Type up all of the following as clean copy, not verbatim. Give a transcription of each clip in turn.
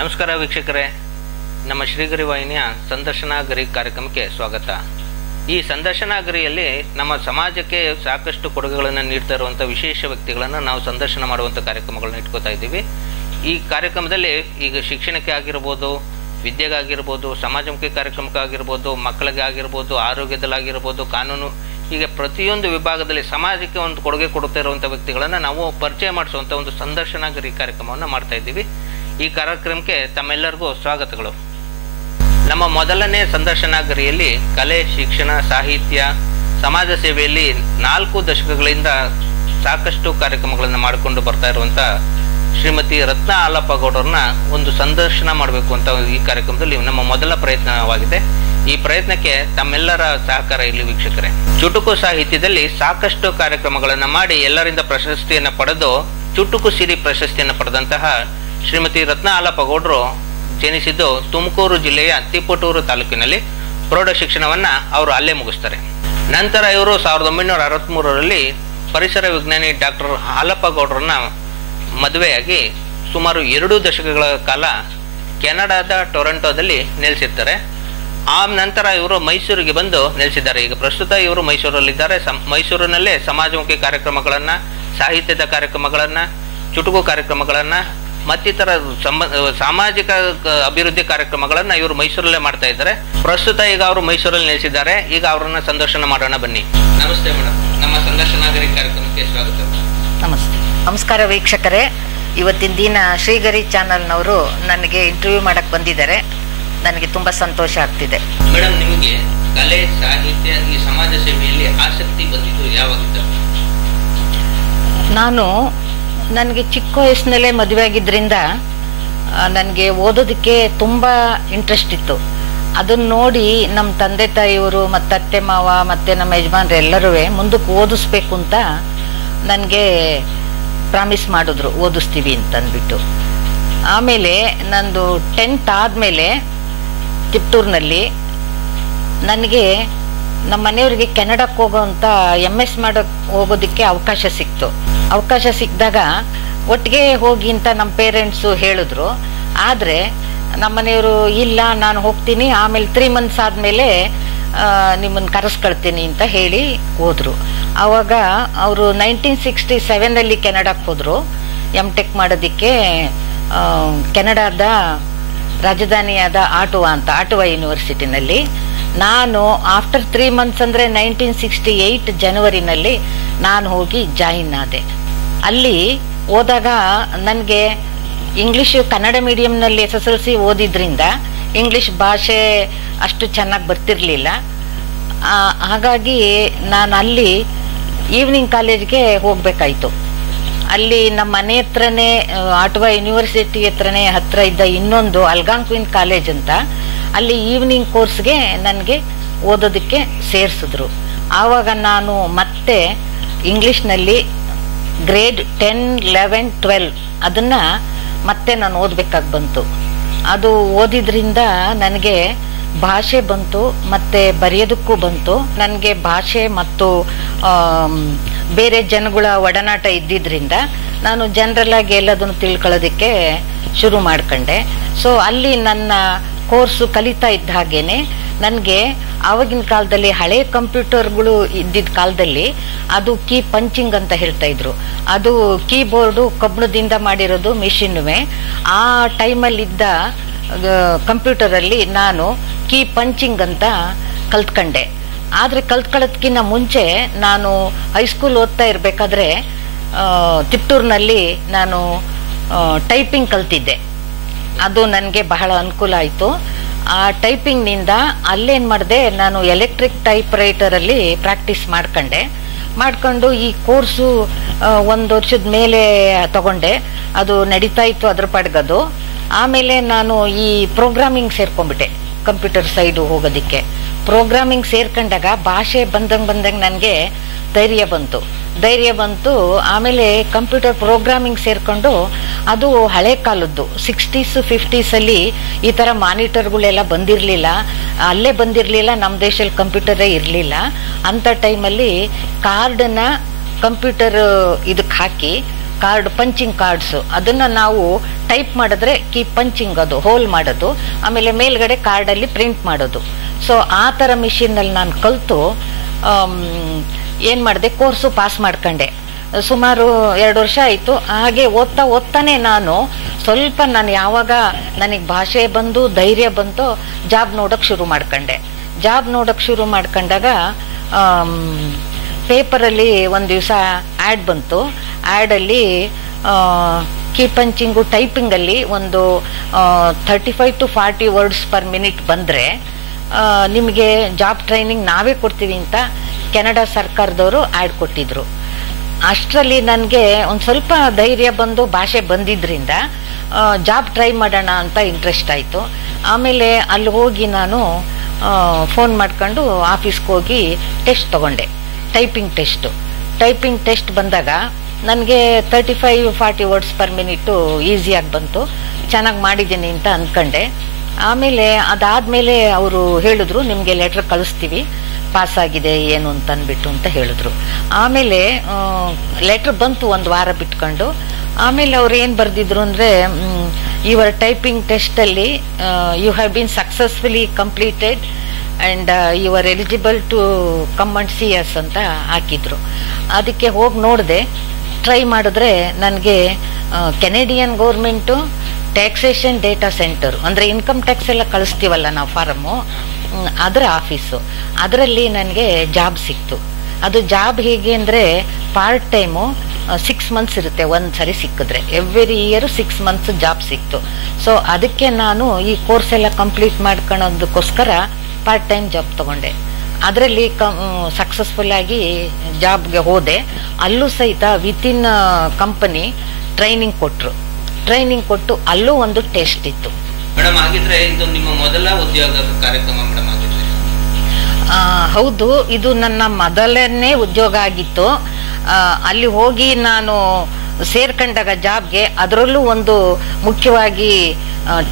ನಮಸ್ಕಾರ ವೀಕ್ಷಕರೇ, ನಮ್ಮ ಶ್ರೀಗರಿ ವಾಹಿನಿಯ ಸಂದರ್ಶನ ಗರಿ ಕಾರ್ಯಕ್ರಮಕ್ಕೆ ಸ್ವಾಗತ. ಈ ಸಂದರ್ಶನ ಗರಿಯಲ್ಲಿ ನಮ್ಮ ಸಮಾಜಕ್ಕೆ ಸಾಕಷ್ಟು ಕೊಡುಗೆಗಳನ್ನು ನೀಡ್ತಾ ಇರುವಂಥ ವಿಶೇಷ ವ್ಯಕ್ತಿಗಳನ್ನು ನಾವು ಸಂದರ್ಶನ ಮಾಡುವಂಥ ಕಾರ್ಯಕ್ರಮಗಳನ್ನ ಇಟ್ಕೋತಾ ಇದ್ದೀವಿ. ಈ ಕಾರ್ಯಕ್ರಮದಲ್ಲಿ ಈಗ ಶಿಕ್ಷಣಕ್ಕೆ ಆಗಿರ್ಬೋದು, ವಿದ್ಯೆಗಾಗಿರ್ಬೋದು, ಸಮಾಜಮುಖಿ ಕಾರ್ಯಕ್ರಮಕ್ಕಾಗಿರ್ಬೋದು, ಮಕ್ಕಳಿಗೆ ಆಗಿರ್ಬೋದು, ಆರೋಗ್ಯದಲ್ಲಾಗಿರ್ಬೋದು, ಕಾನೂನು, ಹೀಗೆ ಪ್ರತಿಯೊಂದು ವಿಭಾಗದಲ್ಲಿ ಸಮಾಜಕ್ಕೆ ಒಂದು ಕೊಡುಗೆ ಕೊಡ್ತಾ ಇರುವಂಥ ವ್ಯಕ್ತಿಗಳನ್ನು ನಾವು ಪರಿಚಯ ಮಾಡಿಸುವಂಥ ಒಂದು ಸಂದರ್ಶನ ಗರಿ ಕಾರ್ಯಕ್ರಮವನ್ನು ಮಾಡ್ತಾ ಇದ್ದೀವಿ. ಈ ಕಾರ್ಯಕ್ರಮಕ್ಕೆ ತಮ್ಮೆಲ್ಲರಿಗೂ ಸ್ವಾಗತಗಳು. ನಮ್ಮ ಮೊದಲನೇ ಸಂದರ್ಶನ ಗರಿಯಲ್ಲಿ ಕಲೆ, ಶಿಕ್ಷಣ, ಸಾಹಿತ್ಯ, ಸಮಾಜ ಸೇವೆಯಲ್ಲಿ 4 ದಶಕಗಳಿಂದ ಸಾಕಷ್ಟು ಕಾರ್ಯಕ್ರಮಗಳನ್ನು ಮಾಡಿಕೊಂಡು ಬರ್ತಾ ಇರುವಂಥ ಶ್ರೀಮತಿ ರತ್ನ ಆಲಪ್ಪಗೌಡರನ್ನ ಒಂದು ಸಂದರ್ಶನ ಮಾಡಬೇಕು ಅಂತ ಈ ಕಾರ್ಯಕ್ರಮದಲ್ಲಿ ನಮ್ಮ ಮೊದಲ ಪ್ರಯತ್ನವಾಗಿದೆ. ಈ ಪ್ರಯತ್ನಕ್ಕೆ ತಮ್ಮೆಲ್ಲರ ಸಹಕಾರ ಇಲ್ಲಿ ವೀಕ್ಷಕರೇ. ಚುಟುಕು ಸಾಹಿತ್ಯದಲ್ಲಿ ಸಾಕಷ್ಟು ಕಾರ್ಯಕ್ರಮಗಳನ್ನು ಮಾಡಿ ಎಲ್ಲರಿಂದ ಪ್ರಶಸ್ತಿಯನ್ನು ಪಡೆದು ಚುಟುಕು ಸಿರಿ ಪ್ರಶಸ್ತಿಯನ್ನು ಪಡೆದಂತಹ ಶ್ರೀಮತಿ ರತ್ನ ಆಲಪ್ಪಗೌಡರು ಜನಿಸಿದ್ದು ತುಮಕೂರು ಜಿಲ್ಲೆಯ ತಿಪಟೂರು ತಾಲೂಕಿನಲ್ಲಿ. ಪ್ರೌಢ ಶಿಕ್ಷಣವನ್ನು ಅವರು ಅಲ್ಲೇ ಮುಗಿಸ್ತಾರೆ. ನಂತರ ಇವರು 1963ರಲ್ಲಿ ಪರಿಸರ ವಿಜ್ಞಾನಿ ಡಾಕ್ಟರ್ ಆಲಪ್ಪಗೌಡರನ್ನ ಮದುವೆಯಾಗಿ ಸುಮಾರು 2 ದಶಕಗಳ ಕಾಲ ಕೆನಡಾದ ಟೊರೆಂಟೋದಲ್ಲಿ ನೆಲೆಸಿರ್ತಾರೆ. ಆ ನಂತರ ಇವರು ಮೈಸೂರಿಗೆ ಬಂದು ನೆಲೆಸಿದ್ದಾರೆ. ಈಗ ಪ್ರಸ್ತುತ ಇವರು ಮೈಸೂರಲ್ಲಿದ್ದಾರೆ. ಮೈಸೂರಿನಲ್ಲೇ ಸಮಾಜಮುಖಿ ಕಾರ್ಯಕ್ರಮಗಳನ್ನು, ಸಾಹಿತ್ಯದ ಕಾರ್ಯಕ್ರಮಗಳನ್ನು, ಚುಟುಕು ಕಾರ್ಯಕ್ರಮಗಳನ್ನು ಮತ್ತಿತರ ಸಾಮಾಜಿಕ ಅಭಿವೃದ್ಧಿ ಕಾರ್ಯಕ್ರಮಗಳನ್ನು ಇವರು ಮೈಸೂರಲ್ಲೇ ಮಾಡ್ತಾ ಇದ್ದಾರೆ. ಪ್ರಸ್ತುತ ಈಗ ಅವರು ಮೈಸೂರಲ್ಲಿ ನೆಲೆಸಿದ್ದಾರೆ. ಈಗ ಅವರನ್ನ ಸಂದರ್ಶನ ಮಾಡೋಣ ಬನ್ನಿ. ನಮಸ್ತೆ ಮೇಡಮ್, ನಮ್ಮ ಸಂದರ್ಶನಾಗರಿ ಕಾರ್ಯಕ್ರಮಕ್ಕೆ ಸ್ವಾಗತ. ನಮಸ್ತೆ. ನಮಸ್ಕಾರ ವೀಕ್ಷಕರೇ. ಇವತ್ತಿನ ದಿನ ಶ್ರೀಗರಿ ಚಾನಲ್ನವರು ನನಗೆ ಇಂಟರ್ವ್ಯೂ ಮಾಡಕ್ಕೆ ಬಂದಿದ್ದಾರೆ. ನನಗೆ ತುಂಬ ಸಂತೋಷ ಆಗ್ತಿದೆ. ಮೇಡಮ್, ನಿಮಗೆ ಕಲೆ, ಸಾಹಿತ್ಯ, ಈ ಸಮಾಜ ಸೇವೆಯಲ್ಲಿ ಆಸಕ್ತಿ ಬಂದಿದ್ದು ಯಾವಾಗಿದ್ದ? ನನಗೆ ಚಿಕ್ಕ ವಯಸ್ಸಿನಲ್ಲೇ ಮದುವೆ ಆಗಿದ್ದರಿಂದ ನನಗೆ ಓದೋದಕ್ಕೆ ತುಂಬ ಇಂಟ್ರೆಸ್ಟ್ ಇತ್ತು. ಅದನ್ನು ನೋಡಿ ನಮ್ಮ ತಂದೆ ತಾಯಿಯವರು ಮತ್ತು ಅತ್ತೆ ಮಾವ ಮತ್ತು ನಮ್ಮ ಯಜಮಾನ್ರು ಎಲ್ಲರೂ ಮುಂದಕ್ಕೆ ಓದಿಸ್ಬೇಕು ಅಂತ ನನಗೆ ಪ್ರಾಮಿಸ್ ಮಾಡಿದ್ರು, ಓದಿಸ್ತೀವಿ ಅಂತಂದ್ಬಿಟ್ಟು. ಆಮೇಲೆ ನಂದು 10th ಆದಮೇಲೆ ತಿಪ್ಟೂರಿನಲ್ಲಿ ನನಗೆ ನಮ್ಮ ಮನೆಯವರಿಗೆ ಕೆನಡಾಕ್ಕೆ ಹೋಗೋವಂಥ MS ಮಾಡೋಕ್ಕೆ ಹೋಗೋದಕ್ಕೆ ಅವಕಾಶ ಸಿಕ್ತು. ಅವಕಾಶ ಸಿಕ್ಕಿದಾಗ ಒಟ್ಟಿಗೆ ಹೋಗಿ ಅಂತ ನಮ್ಮ ಪೇರೆಂಟ್ಸು ಹೇಳಿದ್ರು. ಆದರೆ ನಮ್ಮ ಮನೆಯವರು ಇಲ್ಲ, ನಾನು ಹೋಗ್ತೀನಿ, ಆಮೇಲೆ 3 months ಆದಮೇಲೆ ನಿಮ್ಮನ್ನು ಕರೆಸ್ಕೊಳ್ತೀನಿ ಅಂತ ಹೇಳಿ ಹೋದರು. ಆವಾಗ ಅವರು 1967ರಲ್ಲಿ ಕೆನಡಾಕ್ಕೆ ಹೋದರು MTech ಮಾಡೋದಕ್ಕೆ. ಕೆನಡಾದ ರಾಜಧಾನಿಯಾದ ಆಟುವಾ ಯೂನಿವರ್ಸಿಟಿನಲ್ಲಿ. ನಾನು ಆಫ್ಟರ್ 3 months ಅಂದರೆ 1968 ಜನವರಿನಲ್ಲಿ ನಾನು ಹೋಗಿ ಜಾಯಿನ್ ಆದೆ. ಅಲ್ಲಿ ಹೋದಾಗ ನನಗೆ ಇಂಗ್ಲೀಷು ಕನ್ನಡ ಮೀಡಿಯಮ್ನಲ್ಲಿ SSLC ಓದಿದ್ರಿಂದ ಇಂಗ್ಲೀಷ್ ಭಾಷೆ ಅಷ್ಟು ಚೆನ್ನಾಗಿ ಬರ್ತಿರಲಿಲ್ಲ. ಹಾಗಾಗಿ ನಾನು ಅಲ್ಲಿ ಈವ್ನಿಂಗ್ ಕಾಲೇಜ್ಗೆ ಹೋಗಬೇಕಾಯಿತು. ಅಲ್ಲಿ ನಮ್ಮ ಮನೆ ಹತ್ರನೇ ಆಟುವಾ ಯೂನಿವರ್ಸಿಟಿ ಹತ್ರ ಇದ್ದ ಇನ್ನೊಂದು ಅಲ್ಗಾನ್ಕ್ವಿನ್ ಕಾಲೇಜ್ ಅಂತ, ಅಲ್ಲಿ ಈವ್ನಿಂಗ್ ಕೋರ್ಸ್ಗೆ ನನಗೆ ಓದೋದಕ್ಕೆ ಸೇರಿಸಿದ್ರು. ಆವಾಗ ನಾನು ಮತ್ತೆ ಇಂಗ್ಲೀಷ್ನಲ್ಲಿ ಗ್ರೇಡ್ 10, 11, 12 ಅದನ್ನು ಮತ್ತೆ ನಾನು ಓದಬೇಕಾಗಿ ಬಂತು. ಅದು ಓದಿದ್ರಿಂದ ನನಗೆ ಭಾಷೆ ಬಂತು ಮತ್ತು ಬರೆಯೋದಕ್ಕೂ ಬಂತು. ನನಗೆ ಭಾಷೆ ಮತ್ತು ಬೇರೆ ಜನಗಳ ಒಡನಾಟ ಇದ್ದಿದ್ದರಿಂದ ನಾನು ಜನರಲ್ಲಾಗಿ ಎಲ್ಲದನ್ನು ತಿಳ್ಕೊಳ್ಳೋದಕ್ಕೆ ಶುರು ಮಾಡ್ಕೊಂಡೆ. ಸೊ ಅಲ್ಲಿ ನನ್ನ ಕೋರ್ಸು ಕಲಿತಾ ಇದ್ದ ಹಾಗೇನೆ ನನಗೆ ಆವಾಗಿನ ಕಾಲದಲ್ಲಿ ಹಳೆ ಕಂಪ್ಯೂಟರ್ಗಳು ಇದ್ದಿದ್ದ ಕಾಲದಲ್ಲಿ ಅದು ಕೀ ಪಂಚಿಂಗ್ ಅಂತ ಹೇಳ್ತಾ ಇದ್ರು. ಅದು ಕೀಬೋರ್ಡು ಕಬ್ಬಿಣದಿಂದ ಮಾಡಿರೋದು ಮಿಷಿನ್ನುವೆ. ಆ ಟೈಮಲ್ಲಿದ್ದ ಕಂಪ್ಯೂಟರಲ್ಲಿ ನಾನು ಕೀ ಪಂಚಿಂಗ್ ಅಂತ ಕಲ್ತ್ಕೊಂಡೆ. ಆದರೆ ಕಲ್ತ್ಕೊಳ್ಳೋದಕ್ಕಿಂತ ಮುಂಚೆ ನಾನು ಹೈಸ್ಕೂಲ್ ಓದ್ತಾ ಇರಬೇಕಾದ್ರೆ ತಿಪ್ಟೂರಿನಲ್ಲಿ ನಾನು ಟೈಪಿಂಗ್ ಕಲ್ತಿದ್ದೆ. ಅದು ನನಗೆ ಬಹಳ ಅನುಕೂಲ ಆಯಿತು. ಆ ಟೈಪಿಂಗ್ನಿಂದ ಅಲ್ಲೇನು ಮಾಡಿದೆ, ನಾನು ಎಲೆಕ್ಟ್ರಿಕ್ ಟೈಪ್ ರೈಟರಲ್ಲಿ ಪ್ರಾಕ್ಟೀಸ್ ಮಾಡ್ಕೊಂಡು ಈ ಕೋರ್ಸು 1 ವರ್ಷದ ಮೇಲೆ ತಗೊಂಡೆ. ಅದು ನಡೀತಾ ಇತ್ತು ಅದ್ರ ಪಾಡ್ಗದು. ಆಮೇಲೆ ನಾನು ಈ ಪ್ರೋಗ್ರಾಮಿಂಗ್ ಸೇರ್ಕೊಂಡ್ಬಿಟ್ಟೆ, ಕಂಪ್ಯೂಟರ್ ಸೈಡು ಹೋಗೋದಕ್ಕೆ. ಪ್ರೋಗ್ರಾಮಿಂಗ್ ಸೇರ್ಕೊಂಡಾಗ ಭಾಷೆ ಬಂದಂಗೆ ನನಗೆ ಧೈರ್ಯ ಬಂತು. ಆಮೇಲೆ ಕಂಪ್ಯೂಟರ್ ಪ್ರೋಗ್ರಾಮಿಂಗ್ ಸೇರಿಕೊಂಡು ಅದು ಹಳೆ ಕಾಲದ್ದು 60s 50s ಈ ಥರ ಮಾನಿಟರ್ಗಳೆಲ್ಲ ಬಂದಿರಲಿಲ್ಲ, ಅಲ್ಲೇ ಬಂದಿರಲಿಲ್ಲ, ನಮ್ಮ ದೇಶದಲ್ಲಿ ಕಂಪ್ಯೂಟರೇ ಇರಲಿಲ್ಲ. ಅಂಥ ಟೈಮಲ್ಲಿ ಕಾರ್ಡನ್ನು ಕಂಪ್ಯೂಟರ್ ಇದಕ್ಕೆ ಹಾಕಿ, ಕಾರ್ಡ್ ಪಂಚಿಂಗ್ ಕಾರ್ಡ್ಸು ಅದನ್ನು ನಾವು ಟೈಪ್ ಮಾಡಿದ್ರೆ ಕೀ ಪಂಚಿಂಗ್ ಅದು ಹೋಲ್ ಮಾಡೋದು, ಆಮೇಲೆ ಮೇಲ್ಗಡೆ ಕಾರ್ಡಲ್ಲಿ ಪ್ರಿಂಟ್ ಮಾಡೋದು. ಸೊ ಆ ಥರ ಮಿಷಿನಲ್ಲಿ ನಾನು ಕಲಿತು ಏನು ಮಾಡಿದೆ, ಕೋರ್ಸು ಪಾಸ್ ಮಾಡ್ಕೊಂಡೆ. ಸುಮಾರು 2 ವರ್ಷ ಆಯಿತು. ಹಾಗೆ ಓದ್ತಾನೆ ನಾನು ಸ್ವಲ್ಪ ಯಾವಾಗ ನನಗೆ ಭಾಷೆ ಬಂದು ಧೈರ್ಯ ಬಂತು, ಜಾಬ್ ನೋಡೋಕ್ಕೆ ಶುರು ಮಾಡ್ಕೊಂಡಾಗ ಪೇಪರಲ್ಲಿ ಒಂದು ದಿವಸ ಆ್ಯಡ್ ಬಂತು. ಆ್ಯಡಲ್ಲಿ ಕೀ ಪಂಚಿಂಗು ಟೈಪಿಂಗಲ್ಲಿ ಒಂದು 35 to 40 ವರ್ಡ್ಸ್ ಪರ್ ಮಿನಿಟ್ ಬಂದರೆ ನಿಮಗೆ ಜಾಬ್ ಟ್ರೈನಿಂಗ್ ನಾವೇ ಕೊಡ್ತೀವಿ ಅಂತ ಕೆನಡಾ ಸರ್ಕಾರದವರು ಆ್ಯಡ್ ಕೊಟ್ಟಿದ್ರು. ಅಷ್ಟರಲ್ಲಿ ನನಗೆ ಒಂದು ಸ್ವಲ್ಪ ಧೈರ್ಯ ಬಂದು ಭಾಷೆ ಬಂದಿದ್ದರಿಂದ ಜಾಬ್ ಟ್ರೈ ಮಾಡೋಣ ಅಂತ ಇಂಟ್ರೆಸ್ಟ್ ಆಯಿತು. ಆಮೇಲೆ ಅಲ್ಲಿ ಹೋಗಿ ನಾನು ಫೋನ್ ಮಾಡ್ಕೊಂಡು ಆಫೀಸ್ಗೆ ಹೋಗಿ ಟೆಸ್ಟ್ ತೊಗೊಂಡೆ, ಟೈಪಿಂಗ್ ಟೆಸ್ಟ್ ಬಂದಾಗ ನನಗೆ 35-40 ವರ್ಡ್ಸ್ ಪರ್ ಮಿನಿಟು ಈಸಿಯಾಗಿ ಬಂತು. ಚೆನ್ನಾಗಿ ಮಾಡಿದ್ದೀನಿ ಅಂತ ಅಂದ್ಕೊಂಡೆ. ಆಮೇಲೆ ಅದಾದಮೇಲೆ ಅವರು ಹೇಳಿದ್ರು, ನಿಮಗೆ ಲೆಟ್ರ್ ಕಳಿಸ್ತೀವಿ, ಪಾಸಾಗಿದೆ ಏನು ಅಂತ ಅಂದ್ಬಿಟ್ಟು ಅಂತ ಹೇಳಿದ್ರು. ಆಮೇಲೆ ಲೆಟ್ರ್ ಬಂತು 1 ವಾರ ಬಿಟ್ಕೊಂಡು. ಆಮೇಲೆ ಅವ್ರು ಏನು ಬರೆದಿದ್ರು ಅಂದರೆ, ಯುವರ್ ಟೈಪಿಂಗ್ ಟೆಸ್ಟಲ್ಲಿ you have been successfully completed and you are eligible to come and see us ಅಂತ ಹಾಕಿದ್ರು. ಅದಕ್ಕೆ ಹೋಗಿ ನೋಡಿದೆ, ಟ್ರೈ ಮಾಡಿದ್ರೆ ನನಗೆ Canadian government taxation data centre, ಅಂದರೆ ಇನ್ಕಮ್ ಟ್ಯಾಕ್ಸ್ ಎಲ್ಲ ಕಳಿಸ್ತೀವಲ್ಲ ನಾವು ಫಾರಮ್ಮು, ಅದರ ಆಫೀಸು, ಅದರಲ್ಲಿ ನನಗೆ ಜಾಬ್ ಸಿಕ್ತು. ಅದು ಜಾಬ್ ಹೇಗೆ ಅಂದರೆ ಪಾರ್ಟ್ ಟೈಮು 6 ಮಂತ್ಸ್ ಇರುತ್ತೆ, ಒಂದು ಸರಿ ಸಿಕ್ಕಿದ್ರೆ ಎವ್ರಿ ಇಯರ್ 6 ಮಂತ್ಸ್ ಜಾಬ್ ಸಿಕ್ತು. ಸೊ ಅದಕ್ಕೆ ನಾನು ಈ ಕೋರ್ಸ್ ಎಲ್ಲ ಕಂಪ್ಲೀಟ್ ಮಾಡ್ಕೊಳ್ಳೋದಕ್ಕೋಸ್ಕರ ಪಾರ್ಟ್ ಟೈಮ್ ಜಾಬ್ ತೊಗೊಂಡೆ. ಅದರಲ್ಲಿ ಸಕ್ಸಸ್ಫುಲ್ಲಾಗಿ ಜಾಬ್ಗೆ ಹೋದೆ. ಅಲ್ಲೂ ಸಹಿತ ವಿತಿನ್ ಕಂಪನಿ ಟ್ರೈನಿಂಗ್ ಕೊಟ್ಟು ಅಲ್ಲೂ ಒಂದು ಟೆಸ್ಟ್ ಇತ್ತು. ಮೇಡಮ್, ಹಾಗಿದ್ರೆ ಇದು ನಿಮ್ಮ ಮೊದಲ ಉದ್ಯೋಗ ಕಾರ್ಯಕ್ರಮ ಮೇಡಮ್ ಆಗಿದ್ರೆ? ಹೌದು, ಇದು ನನ್ನ ಮೊದಲನೇ ಉದ್ಯೋಗ ಆಗಿತ್ತು. ಅಲ್ಲಿ ಹೋಗಿ ನಾನು ಸೇರ್ಕೊಂಡಾಗ ಜಾಬ್ಗೆ, ಅದರಲ್ಲೂ ಒಂದು ಮುಖ್ಯವಾಗಿ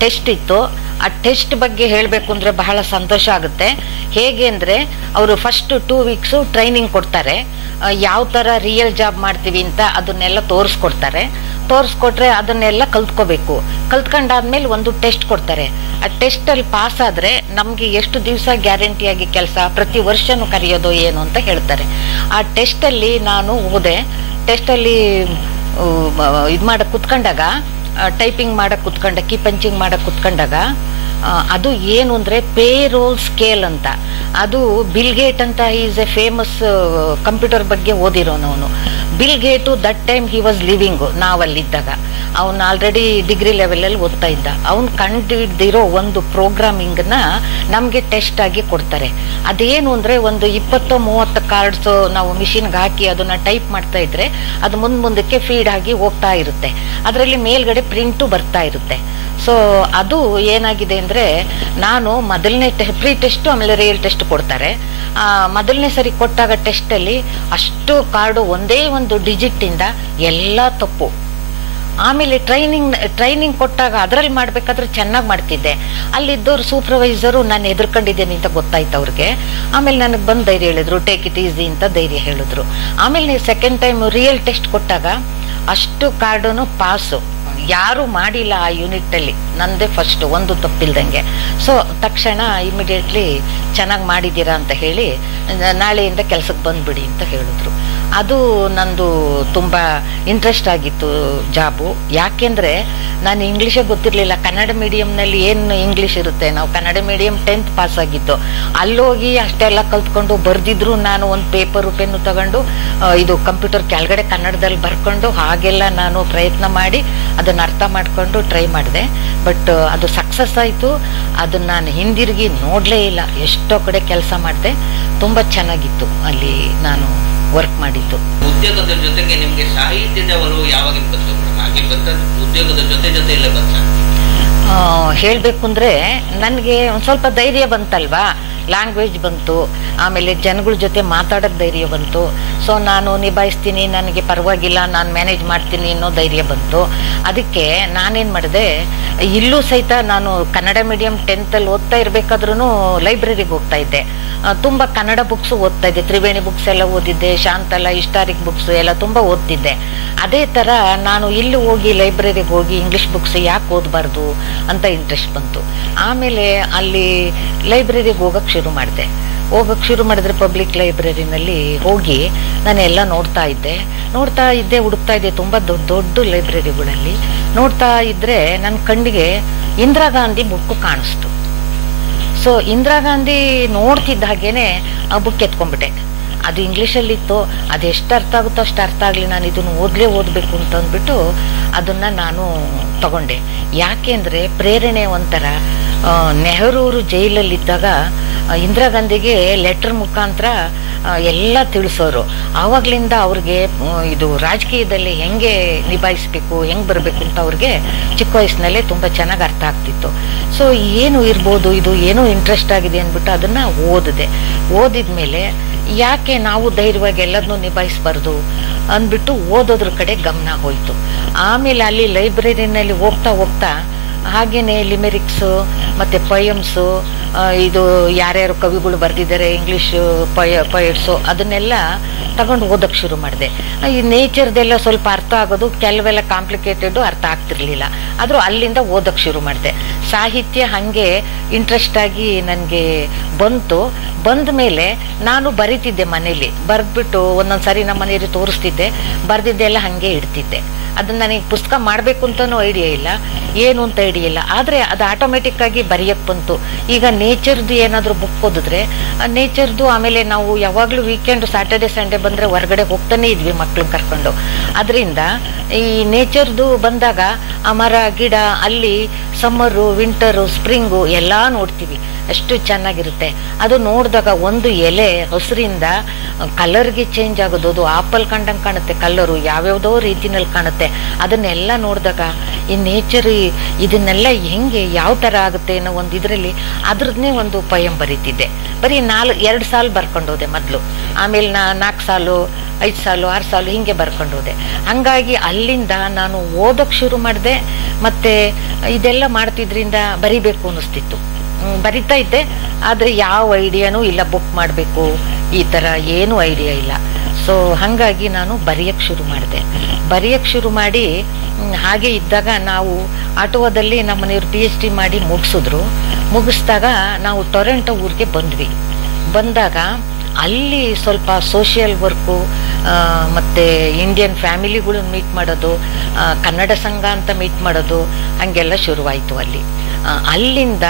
ಟೆಸ್ಟ್ ಇತ್ತು. ಆ ಟೆಸ್ಟ್ ಬಗ್ಗೆ ಹೇಳಬೇಕು ಅಂದರೆ ಬಹಳ ಸಂತೋಷ ಆಗುತ್ತೆ. ಹೇಗೆ ಅಂದರೆ ಅವರು ಫಸ್ಟ್ 2 ವೀಕ್ಸು ಟ್ರೈನಿಂಗ್ ಕೊಡ್ತಾರೆ, ಯಾವ ಥರ ರಿಯಲ್ ಜಾಬ್ ಮಾಡ್ತೀವಿ ಅಂತ ಅದನ್ನೆಲ್ಲ ತೋರಿಸ್ಕೊಟ್ರೆ ಅದನ್ನೆಲ್ಲ ಕಲ್ತ್ಕೊಂಡಾದ್ಮೇಲೆ ಒಂದು ಟೆಸ್ಟ್ ಕೊಡ್ತಾರೆ. ಆ ಟೆಸ್ಟಲ್ಲಿ ಪಾಸ್ ಆದರೆ ನಮಗೆ ಎಷ್ಟು ದಿವಸ ಗ್ಯಾರಂಟಿಯಾಗಿ ಕೆಲಸ, ಪ್ರತಿ ವರ್ಷನೂ ಕರೆಯೋದು ಏನು ಅಂತ ಹೇಳ್ತಾರೆ. ಆ ಟೆಸ್ಟಲ್ಲಿ ನಾನು ಹೋದೆ. ಟೆಸ್ಟಲ್ಲಿ ಇದು ಮಾಡಕ್ಕೆ ಕುತ್ಕೊಂಡಾಗ, ಟೈಪಿಂಗ್ ಮಾಡಕ್ಕೆ ಕುತ್ಕೊಂಡ, ಕೀ ಪಂಚಿಂಗ್ ಮಾಡಕ್ಕೆ ಕುತ್ಕೊಂಡಾಗ ಅದು ಏನು ಅಂದರೆ ಪೇ ರೋಲ್ ಸ್ಕೇಲ್ ಅಂತ. ಅದು ಬಿಲ್ ಗೇಟ್ ಅಂತ ಈಸ್ ಎ ಫೇಮಸ್ ಕಂಪ್ಯೂಟರ್ ಬಗ್ಗೆ ಓದಿರೋನವನು. Bill Gate that time he was living, ನಾವಲ್ಲಿದ್ದಾಗ. ಅವನು ಆಲ್ರೆಡಿ ಡಿಗ್ರಿ ಲೆವೆಲಲ್ಲಿ ಓದ್ತಾ ಇದ್ದ. ಅವನು ಕಂಡಿಡ್ದಿರೋ ಒಂದು ಪ್ರೋಗ್ರಾಮಿಂಗನ್ನ ನಮಗೆ ಟೆಸ್ಟ್ ಆಗಿ ಕೊಡ್ತಾರೆ. ಅದೇನು ಅಂದರೆ ಒಂದು 20-30 ಕಾರ್ಡ್ಸು ನಾವು ಮಿಷಿನ್ಗೆ ಹಾಕಿ ಅದನ್ನು ಟೈಪ್ ಮಾಡ್ತಾ ಇದ್ರೆ ಅದು ಮುಂದಕ್ಕೆ ಫೀಡ್ ಆಗಿ ಹೋಗ್ತಾ ಇರುತ್ತೆ. ಅದರಲ್ಲಿ ಮೇಲ್ಗಡೆ ಪ್ರಿಂಟು ಬರ್ತಾ ಇರುತ್ತೆ. ಸೊ ಅದು ಏನಾಗಿದೆ ಅಂದರೆ, ನಾನು ಮೊದಲನೇ ಪ್ರೀ ಟೆಸ್ಟು ಆಮೇಲೆ ರಿಯಲ್ ಟೆಸ್ಟ್ ಕೊಡ್ತಾರೆ. ಮೊದಲನೇ ಸರಿ ಕೊಟ್ಟಾಗ ಟೆಸ್ಟಲ್ಲಿ ಅಷ್ಟು ಕಾರ್ಡು ಒಂದೇ ಒಂದು ಡಿಜಿಟಿಂದ ಎಲ್ಲ ತಪ್ಪು. ಆಮೇಲೆ ಟ್ರೈನಿಂಗ್ ಕೊಟ್ಟಾಗ ಅದರಲ್ಲಿ ಮಾಡಬೇಕಾದ್ರೆ ಚೆನ್ನಾಗಿ ಮಾಡ್ತಿದ್ದೆ. ಅಲ್ಲಿದ್ದವ್ರು ಸೂಪರ್ವೈಸರು ನಾನು ಎದುರ್ಕೊಂಡಿದ್ದೇನೆ ಅಂತ ಗೊತ್ತಾಯ್ತು ಅವ್ರಿಗೆ. ಆಮೇಲೆ ನನಗೆ ಬಂದು ಧೈರ್ಯ ಹೇಳಿದ್ರು, ಟೇಕ್ ಇಟ್ ಈಸಿ ಅಂತ ಧೈರ್ಯ ಹೇಳಿದ್ರು. ಆಮೇಲೆ ಸೆಕೆಂಡ್ ಟೈಮ್ ರಿಯಲ್ ಟೆಸ್ಟ್ ಕೊಟ್ಟಾಗ ಅಷ್ಟು ಕಾರ್ಡೂ ಪಾಸು, ಯಾರೂ ಮಾಡಿಲ್ಲ ಆ ಯೂನಿಟಲ್ಲಿ, ನಂದೇ ಫಸ್ಟ್, ಒಂದು ತಪ್ಪಿಲ್ದಂಗೆ. ಸೊ ತಕ್ಷಣ ಇಮಿಡಿಯೇಟ್ಲಿ ಚೆನ್ನಾಗಿ ಮಾಡಿದ್ದೀರಾ ಅಂತ ಹೇಳಿ ನಾಳೆಯಿಂದ ಕೆಲಸಕ್ಕೆ ಬಂದುಬಿಡಿ ಅಂತ ಹೇಳಿದ್ರು. ಅದು ನಂದು ತುಂಬ ಇಂಟ್ರೆಸ್ಟ್ ಆಗಿತ್ತು ಜಾಬು. ಯಾಕೆಂದರೆ ನಾನು ಇಂಗ್ಲೀಷೇ ಗೊತ್ತಿರಲಿಲ್ಲ. ಕನ್ನಡ ಮೀಡಿಯಮ್ನಲ್ಲಿ ಏನು ಇಂಗ್ಲೀಷ್ ಇರುತ್ತೆ, ನಾವು ಕನ್ನಡ ಮೀಡಿಯಮ್ 10th ಪಾಸ್ ಆಗಿತ್ತು. ಅಲ್ಲೋಗಿ ಅಷ್ಟೆಲ್ಲ ಕಲ್ತ್ಕೊಂಡು ಬರೆದಿದ್ರು. ನಾನು ಒಂದು ಪೇಪರು ಪೆನ್ನು ತಗೊಂಡು ಇದು ಕಂಪ್ಯೂಟರ್ ಕೆಳಗಡೆ ಕನ್ನಡದಲ್ಲಿ ಬರ್ಕೊಂಡು ಹಾಗೆಲ್ಲ ನಾನು ಪ್ರಯತ್ನ ಮಾಡಿ ಅದನ್ನು ಅರ್ಥ ಮಾಡಿಕೊಂಡು ಟ್ರೈ ಮಾಡಿದೆ. ಬಟ್ ಅದು ಸಕ್ಸಸ್ ಆಯಿತು. ಅದನ್ನು ನಾನು ಹಿಂದಿರುಗಿ ನೋಡಲೇ ಇಲ್ಲ. ಎಷ್ಟೋ ಕಡೆ ಕೆಲಸ ಮಾಡಿದೆ, ತುಂಬ ಚೆನ್ನಾಗಿತ್ತು ಅಲ್ಲಿ ನಾನು ವರ್ಕ್ ಮಾಡಿದ್ದು. ಉದ್ಯೋಗದ ಜೊತೆಗೆ ನಿಮಗೆ ಸಾಹಿತ್ಯದ ಒಲವು ಯಾವಾಗ ಬಂತು? ಹಾಗೆ ಬಂದ ಉದ್ಯೋಗದ ಜೊತೆಯಲ್ಲೇ ಬಂತ? ಹೇಳಬೇಕು ಅಂದರೆ ನನಗೆ ಒಂದು ಸ್ವಲ್ಪ ಧೈರ್ಯ ಬಂತಲ್ವಾ, ಲ್ಯಾಂಗ್ವೇಜ್ ಬಂತು, ಆಮೇಲೆ ಜನಗಳ ಜೊತೆ ಮಾತಾಡೋಕ್ಕೆ ಧೈರ್ಯ ಬಂತು. ಸೊ ನಾನು ನಿಭಾಯಿಸ್ತೀನಿ, ನನಗೆ ಪರವಾಗಿಲ್ಲ, ನಾನು ಮ್ಯಾನೇಜ್ ಮಾಡ್ತೀನಿ ಅನ್ನೋ ಧೈರ್ಯ ಬಂತು. ಅದಕ್ಕೆ ನಾನೇನು ಮಾಡಿದೆ, ಇಲ್ಲೂ ಸಹಿತ ನಾನು ಕನ್ನಡ ಮೀಡಿಯಂ 10th ಓದ್ತಾ ಇರಬೇಕಾದ್ರೂ ಲೈಬ್ರರಿಗೆ ಹೋಗ್ತಾ ಇದ್ದೆ. ತುಂಬ ಕನ್ನಡ ಬುಕ್ಸು ಓದ್ತಾ ಇದ್ದೆ. ತ್ರಿವೇಣಿ ಬುಕ್ಸ್ ಎಲ್ಲ ಓದಿದ್ದೆ, ಶಾಂತಲ ಹಿಸ್ಟಾರಿಕ್ ಬುಕ್ಸ್ ಎಲ್ಲ ತುಂಬ ಓದ್ತಿದ್ದೆ. ಅದೇ ಥರ ನಾನು ಇಲ್ಲಿ ಹೋಗಿ ಲೈಬ್ರರಿಗೆ ಹೋಗಿ ಇಂಗ್ಲೀಷ್ ಬುಕ್ಸ್ ಯಾಕೆ ಓದಬಾರ್ದು ಅಂತ ಇಂಟ್ರೆಸ್ಟ್ ಬಂತು. ಆಮೇಲೆ ಅಲ್ಲಿ ಲೈಬ್ರರಿಗೆ ಹೋಗೋಕ್ಕೆ ಶುರು ಮಾಡಿದ್ರೆ ಪಬ್ಲಿಕ್ ಲೈಬ್ರರಿನಲ್ಲಿ ಹೋಗಿ ನಾನು ಎಲ್ಲ ನೋಡ್ತಾ ಇದ್ದೆ, ಹುಡುಕ್ತಾ ಇದ್ದೆ ತುಂಬ ದೊಡ್ಡ ದೊಡ್ಡ ಲೈಬ್ರರಿಗಳಲ್ಲಿ. ನೋಡ್ತಾ ಇದ್ದರೆ ನನ್ನ ಕಣ್ಣಿಗೆ ಇಂದಿರಾ ಗಾಂಧಿ ಬುಕ್ ಕಾಣಿಸ್ತು. ಸೊ ಇಂದಿರಾ ಗಾಂಧಿ ನೋಡ್ತಿದ್ದ ಹಾಗೇನೆ ಆ ಬುಕ್ ಎತ್ಕೊಂಡ್ಬಿಟ್ಟೆ. ಅದು ಇಂಗ್ಲೀಷಲ್ಲಿತ್ತು, ಅದು ಎಷ್ಟು ಅರ್ಥ ಆಗುತ್ತೋ ಅಷ್ಟು ಅರ್ಥ ಆಗಲಿ, ನಾನು ಇದನ್ನು ಓದಬೇಕು ಅಂತ ಅಂದ್ಬಿಟ್ಟು ಅದನ್ನು ನಾನು ತಗೊಂಡೆ. ಯಾಕೆ ಅಂದರೆ ಪ್ರೇರಣೆ ಒಂಥರ, ನೆಹರೂರು ಜೈಲಲ್ಲಿದ್ದಾಗ ಇಂದಿರಾ ಗಾಂಧಿಗೆ ಲೆಟರ್ ಮುಖಾಂತರ ಎಲ್ಲ ತಿಳಿಸೋರು. ಆವಾಗಲಿಂದ ಅವ್ರಿಗೆ ಇದು ರಾಜಕೀಯದಲ್ಲಿ ಹೆಂಗೆ ನಿಭಾಯಿಸ್ಬೇಕು, ಹೆಂಗೆ ಬರಬೇಕು ಅಂತ ಅವ್ರಿಗೆ ಚಿಕ್ಕ ವಯಸ್ಸಿನಲ್ಲೇ ತುಂಬ ಚೆನ್ನಾಗಿ ಅರ್ಥ ಆಗ್ತಿತ್ತು. ಸೊ ಏನು ಇರ್ಬೋದು, ಇದು ಏನೋ ಇಂಟ್ರೆಸ್ಟ್ ಆಗಿದೆ ಅಂದ್ಬಿಟ್ಟು ಅದನ್ನು ಓದಿದ್ಮೇಲೆ ಯಾಕೆ ನಾವು ಧೈರ್ಯವಾಗಿ ಎಲ್ಲದನ್ನೂ ನಿಭಾಯಿಸ್ಬಾರ್ದು ಅಂದ್ಬಿಟ್ಟು ಓದೋದ್ರ ಕಡೆ ಗಮನ ಹೋಯಿತು. ಆಮೇಲೆ ಅಲ್ಲಿ ಲೈಬ್ರರಿನಲ್ಲಿ ಹೋಗ್ತಾ ಹಾಗೇನೆ ಲಿಮೆರಿಕ್ಸು ಮತ್ತು ಪೊಯಮ್ಸು, ಇದು ಯಾರ್ಯಾರು ಕವಿಗಳು ಬರೆದಿದ್ದಾರೆ ಇಂಗ್ಲೀಷ್ ಪೊಯಟ್ಸು, ಅದನ್ನೆಲ್ಲ ತಗೊಂಡು ಓದೋಕ್ಕೆ ಶುರು ಮಾಡಿದೆ. ಈ ನೇಚರ್ದೆಲ್ಲ ಸ್ವಲ್ಪ ಅರ್ಥ ಆಗೋದು, ಕೆಲವೆಲ್ಲ ಕಾಂಪ್ಲಿಕೇಟೆಡು ಅರ್ಥ ಆಗ್ತಿರ್ಲಿಲ್ಲ. ಆದರೂ ಅಲ್ಲಿಂದ ಓದೋಕ್ಕೆ ಶುರು ಮಾಡಿದೆ. ಸಾಹಿತ್ಯ ಹಾಗೆ ಇಂಟ್ರೆಸ್ಟ್ ಆಗಿ ನನಗೆ ಬಂದ ಮೇಲೆ ನಾನು ಬರೀತಿದ್ದೆ ಮನೇಲಿ. ಬರೆದ್ಬಿಟ್ಟು ಒಂದೊಂದು ಸಾರಿ ನಮ್ಮ ಮನೆಯಲ್ಲಿ ತೋರಿಸ್ತಿದ್ದೆ, ಬರೆದಿದ್ದೆಲ್ಲ ಹಾಗೆ ಇಡ್ತಿದ್ದೆ. ಅದನ್ನು ನನಗೆ ಪುಸ್ತಕ ಮಾಡಬೇಕು ಅಂತಲೂ ಐಡಿಯಾ ಇಲ್ಲ, ಏನು ಅಂತ ಐಡಿಯಾ ಇಲ್ಲ. ಆದರೆ ಅದು ಆಟೋಮೆಟಿಕ್ ಆಗಿ ಬರೆಯೋಕ್ಕೆ ಬಂತು. ಈಗ ನೇಚರ್ದು ಏನಾದರೂ ಬುಕ್ ಓದಿದ್ರೆ ನೇಚರ್ದು, ಆಮೇಲೆ ನಾವು ಯಾವಾಗಲೂ ವೀಕೆಂಡ್ ಸ್ಯಾಟರ್ಡೆ ಸಂಡೇ ಬಂದರೆ ಹೊರಗಡೆ ಹೋಗ್ತಾನೆ ಇದ್ವಿ ಮಕ್ಕಳನ್ನ ಕರ್ಕೊಂಡು. ಅದರಿಂದ ಈ ನೇಚರ್ದು ಬಂದಾಗ ಆ ಮರ ಗಿಡ, ಅಲ್ಲಿ ಸಮ್ಮರು ವಿಂಟರು ಸ್ಪ್ರಿಂಗು ಎಲ್ಲ ನೋಡ್ತೀವಿ, ಅಷ್ಟು ಚೆನ್ನಾಗಿರುತ್ತೆ. ಅದು ನೋಡಿದಾಗ ಒಂದು ಎಲೆ ಹಸಿರಿಂದ ಕಲರ್ಗೆ ಚೇಂಜ್ ಆಗೋದು, ಅದು ಆಪಲ್ ಕಂಡಂಗೆ ಕಾಣುತ್ತೆ ಕಲರು, ಯಾವ್ಯಾವುದೋ ರೀತಿನಲ್ಲಿ ಕಾಣುತ್ತೆ. ಅದನ್ನೆಲ್ಲ ನೋಡಿದಾಗ ಈ ನೇಚರ್ ಇದನ್ನೆಲ್ಲ ಹೆಂಗೆ ಯಾವ ಥರ ಆಗುತ್ತೆ ಅನ್ನೋ ಒಂದು ಇದರಲ್ಲಿ ಅದ್ರದ್ದೇ ಒಂದು ಪಯಂ ಬರೀತಿದ್ದೆ. ಬರೀ 2 ಸಾಲು ಬರ್ಕೊಂಡು ಹೋದೆ ಮೊದಲು, ಆಮೇಲೆ 4 ಸಾಲು 5 ಸಾಲು 6 ಸಾಲು ಹಿಂಗೆ ಬರ್ಕೊಂಡು ಹೋದೆ. ಹಂಗಾಗಿ ಅಲ್ಲಿಂದ ನಾನು ಓದೋಕ್ಕೆ ಶುರು ಮಾಡಿದೆ. ಮತ್ತು ಇದೆಲ್ಲ ಮಾಡ್ತಿದ್ರಿಂದ ಬರಿಬೇಕು ಅನ್ನಿಸ್ತಿತ್ತು, ಬರಿತಾ ಇದ್ದೆ. ಆದರೆ ಯಾವ ಐಡಿಯಾನೂ ಇಲ್ಲ, ಬುಕ್ ಮಾಡಬೇಕು ಈ ಥರ ಏನೂ ಐಡಿಯಾ ಇಲ್ಲ. ಸೊ ಹಾಗಾಗಿ ನಾನು ಬರೆಯೋಕ್ಕೆ ಶುರು ಮಾಡಿ ಹಾಗೆ ಇದ್ದಾಗ ನಾವು ಆಟೋದಲ್ಲಿ ನಮ್ಮ ಮನೆಯವರು PhD ಮಾಡಿ ಮುಗಿಸಿದಾಗ ನಾವು ಟೊರೆಂಟೋ ಊರಿಗೆ ಬಂದಾಗ ಅಲ್ಲಿ ಸ್ವಲ್ಪ ಸೋಷಿಯಲ್ ವರ್ಕು ಮತ್ತು ಇಂಡಿಯನ್ ಫ್ಯಾಮಿಲಿಗಳನ್ನ ಮೀಟ್ ಮಾಡೋದು, ಕನ್ನಡ ಸಂಘ ಅಂತ ಮೀಟ್ ಮಾಡೋದು, ಹಾಗೆಲ್ಲ ಶುರುವಾಯಿತು ಅಲ್ಲಿ. ಅಲ್ಲಿಂದ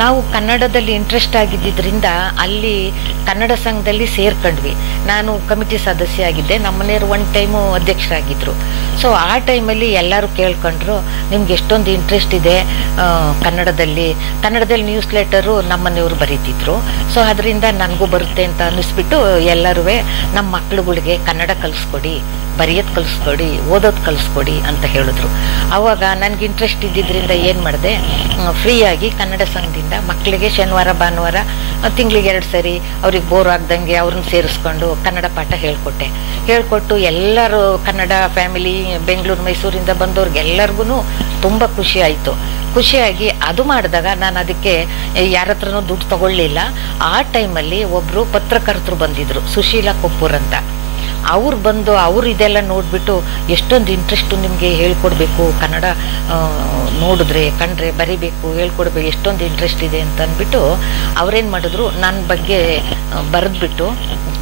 ನಾವು ಕನ್ನಡದಲ್ಲಿ ಇಂಟ್ರೆಸ್ಟ್ ಆಗಿದ್ದರಿಂದ ಅಲ್ಲಿ ಕನ್ನಡ ಸಂಘದಲ್ಲಿ ಸೇರ್ಕೊಂಡ್ವಿ. ನಾನು ಕಮಿಟಿ ಸದಸ್ಯ ಆಗಿದ್ದೆ, ನಮ್ಮನೆಯವರು ಒಂದು ಟೈಮು ಅಧ್ಯಕ್ಷರಾಗಿದ್ದರು. ಸೊ ಆ ಟೈಮಲ್ಲಿ ಎಲ್ಲರೂ ಕೇಳ್ಕೊಂಡ್ರು, ನಿಮ್ಗೆ ಎಷ್ಟೊಂದು ಇಂಟ್ರೆಸ್ಟ್ ಇದೆ ಕನ್ನಡದಲ್ಲಿ ನ್ಯೂಸ್ ಲೆಟರು ನಮ್ಮನೆಯವರು ಬರೀತಿದ್ರು. ಸೊ ಅದರಿಂದ ನನಗೂ ಬರುತ್ತೆ ಅಂತ ಅನ್ನಿಸ್ಬಿಟ್ಟು ಎಲ್ಲರೂ ನಮ್ಮ ಮಕ್ಳುಗಳಿಗೆ ಕನ್ನಡ ಕಲಿಸ್ಕೊಡಿ, ಬರೆಯೋದು ಕಲಿಸ್ಕೊಡಿ, ಓದೋದು ಕಲಿಸ್ಕೊಡಿ ಅಂತ ಹೇಳಿದ್ರು. ಆವಾಗ ನನಗೆ ಇಂಟ್ರೆಸ್ಟ್ ಇದ್ದಿದ್ದರಿಂದ ಏನು ಮಾಡಿದೆ, ಫ್ರೀಯಾಗಿ ಕನ್ನಡ ಸಂಘದಿಂದ ಮಕ್ಕಳಿಗೆ ಶನಿವಾರ ಭಾನುವಾರ ತಿಂಗಳಿಗೆ 2 ಸರಿ ಅವ್ರಿಗೆ ಬೋರ್ ಆಗ್ದಂಗೆ ಅವ್ರನ್ನ ಸೇರಿಸ್ಕೊಂಡು ಕನ್ನಡ ಪಾಠ ಹೇಳ್ಕೊಟ್ಟು ಎಲ್ಲರೂ ಕನ್ನಡ ಫ್ಯಾಮಿಲಿ ಬೆಂಗಳೂರು ಮೈಸೂರಿಂದ ಬಂದವ್ರಿಗೆಲ್ಲರಿಗೂ ತುಂಬ ಖುಷಿಯಾಗಿ ಅದು ಮಾಡಿದಾಗ ನಾನು ಅದಕ್ಕೆ ಯಾರ ಹತ್ರನೂ ದುಡ್ಡು ತಗೊಳ್ಳಿಲ್ಲ. ಆ ಟೈಮಲ್ಲಿ ಒಬ್ಬರು ಪತ್ರಕರ್ತರು ಬಂದಿದ್ರು, ಸುಶೀಲಾ ಕೊಪ್ಪೂರ್ ಅಂತ. ಅವ್ರು ಇದೆಲ್ಲ ನೋಡಿಬಿಟ್ಟು ಎಷ್ಟೊಂದು ಇಂಟ್ರೆಸ್ಟು ನಿಮಗೆ ಹೇಳ್ಕೊಡ್ಬೇಕು, ಕನ್ನಡ ನೋಡಿದ್ರೆ ಕಂಡ್ರೆ ಬರಿಬೇಕು, ಹೇಳ್ಕೊಡ್ಬೇಕು, ಎಷ್ಟೊಂದು ಇಂಟ್ರೆಸ್ಟ್ ಇದೆ ಅಂತ ಅಂದ್ಬಿಟ್ಟು ಅವ್ರೇನು ಮಾಡಿದ್ರು, ನನ್ನ ಬಗ್ಗೆ ಬರೆದ್ಬಿಟ್ಟು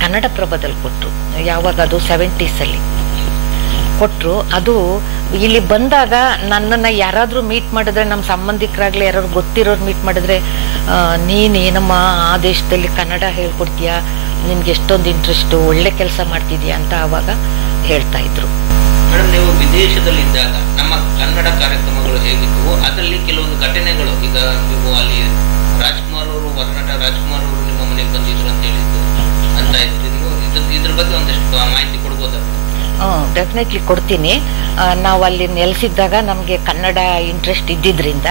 ಕನ್ನಡ ಪ್ರಭದಲ್ಲಿ ಕೊಟ್ಟರು. ಯಾವಾಗ ಅದು 70s ಕೊಟ್ಟರು. ಅದು ಇಲ್ಲಿ ಬಂದಾಗ ನನ್ನನ್ನು ಯಾರಾದರೂ ಮೀಟ್ ಮಾಡಿದ್ರೆ, ನಮ್ಮ ಸಂಬಂಧಿಕರಾಗಲಿ ಯಾರಾದ್ರು ಗೊತ್ತಿರೋರು ಮೀಟ್ ಮಾಡಿದ್ರೆ, ನೀನೇನಮ್ಮ ಆ ದೇಶದಲ್ಲಿ ಕನ್ನಡ ಹೇಳ್ಕೊಡ್ತೀಯಾ, ನಿನ್ಗೆ ಎಷ್ಟೊಂದು ಇಂಟ್ರೆಸ್ಟು, ಒಳ್ಳೆ ಕೆಲಸ ಮಾಡ್ತಿದ್ಯಾ ಅಂತ ಆವಾಗ ಹೇಳ್ತಾ ಇದ್ರು. ಮೇಡಮ್, ನೀವು ವಿದೇಶದಲ್ಲಿದ್ದಾಗ ನಮ್ಮ ಕನ್ನಡ ಕಾರ್ಯಕ್ರಮಗಳು ಹೇಗಿದ್ದವು, ಅದರಲ್ಲಿ ಕೆಲವೊಂದು ಘಟನೆಗಳು, ಈಗ ನೀವು ಅಲ್ಲಿ ಹೊರನಟ ರಾಜ್ಕುಮಾರ್ ಅವರು ನಿಮ್ಮ ಮನೆಗೆ ಬಂದಿದ್ರು ಅಂತ ಹೇಳಿದ್ದು ಅಂತ ಇದ್ರಿ, ನೀವು ಇದ್ರ ಬಗ್ಗೆ ಒಂದಷ್ಟು ಮಾಹಿತಿ ಕೊಡ್ಬೋದಾ? ಡೆಫಿನೆಟ್ಲಿ ಕೊಡ್ತೀನಿ. ನಾವು ಅಲ್ಲಿ ನೆಲೆಸಿದ್ದಾಗ ನಮಗೆ ಕನ್ನಡ ಇಂಟ್ರೆಸ್ಟ್ ಇದ್ದಿದ್ದರಿಂದ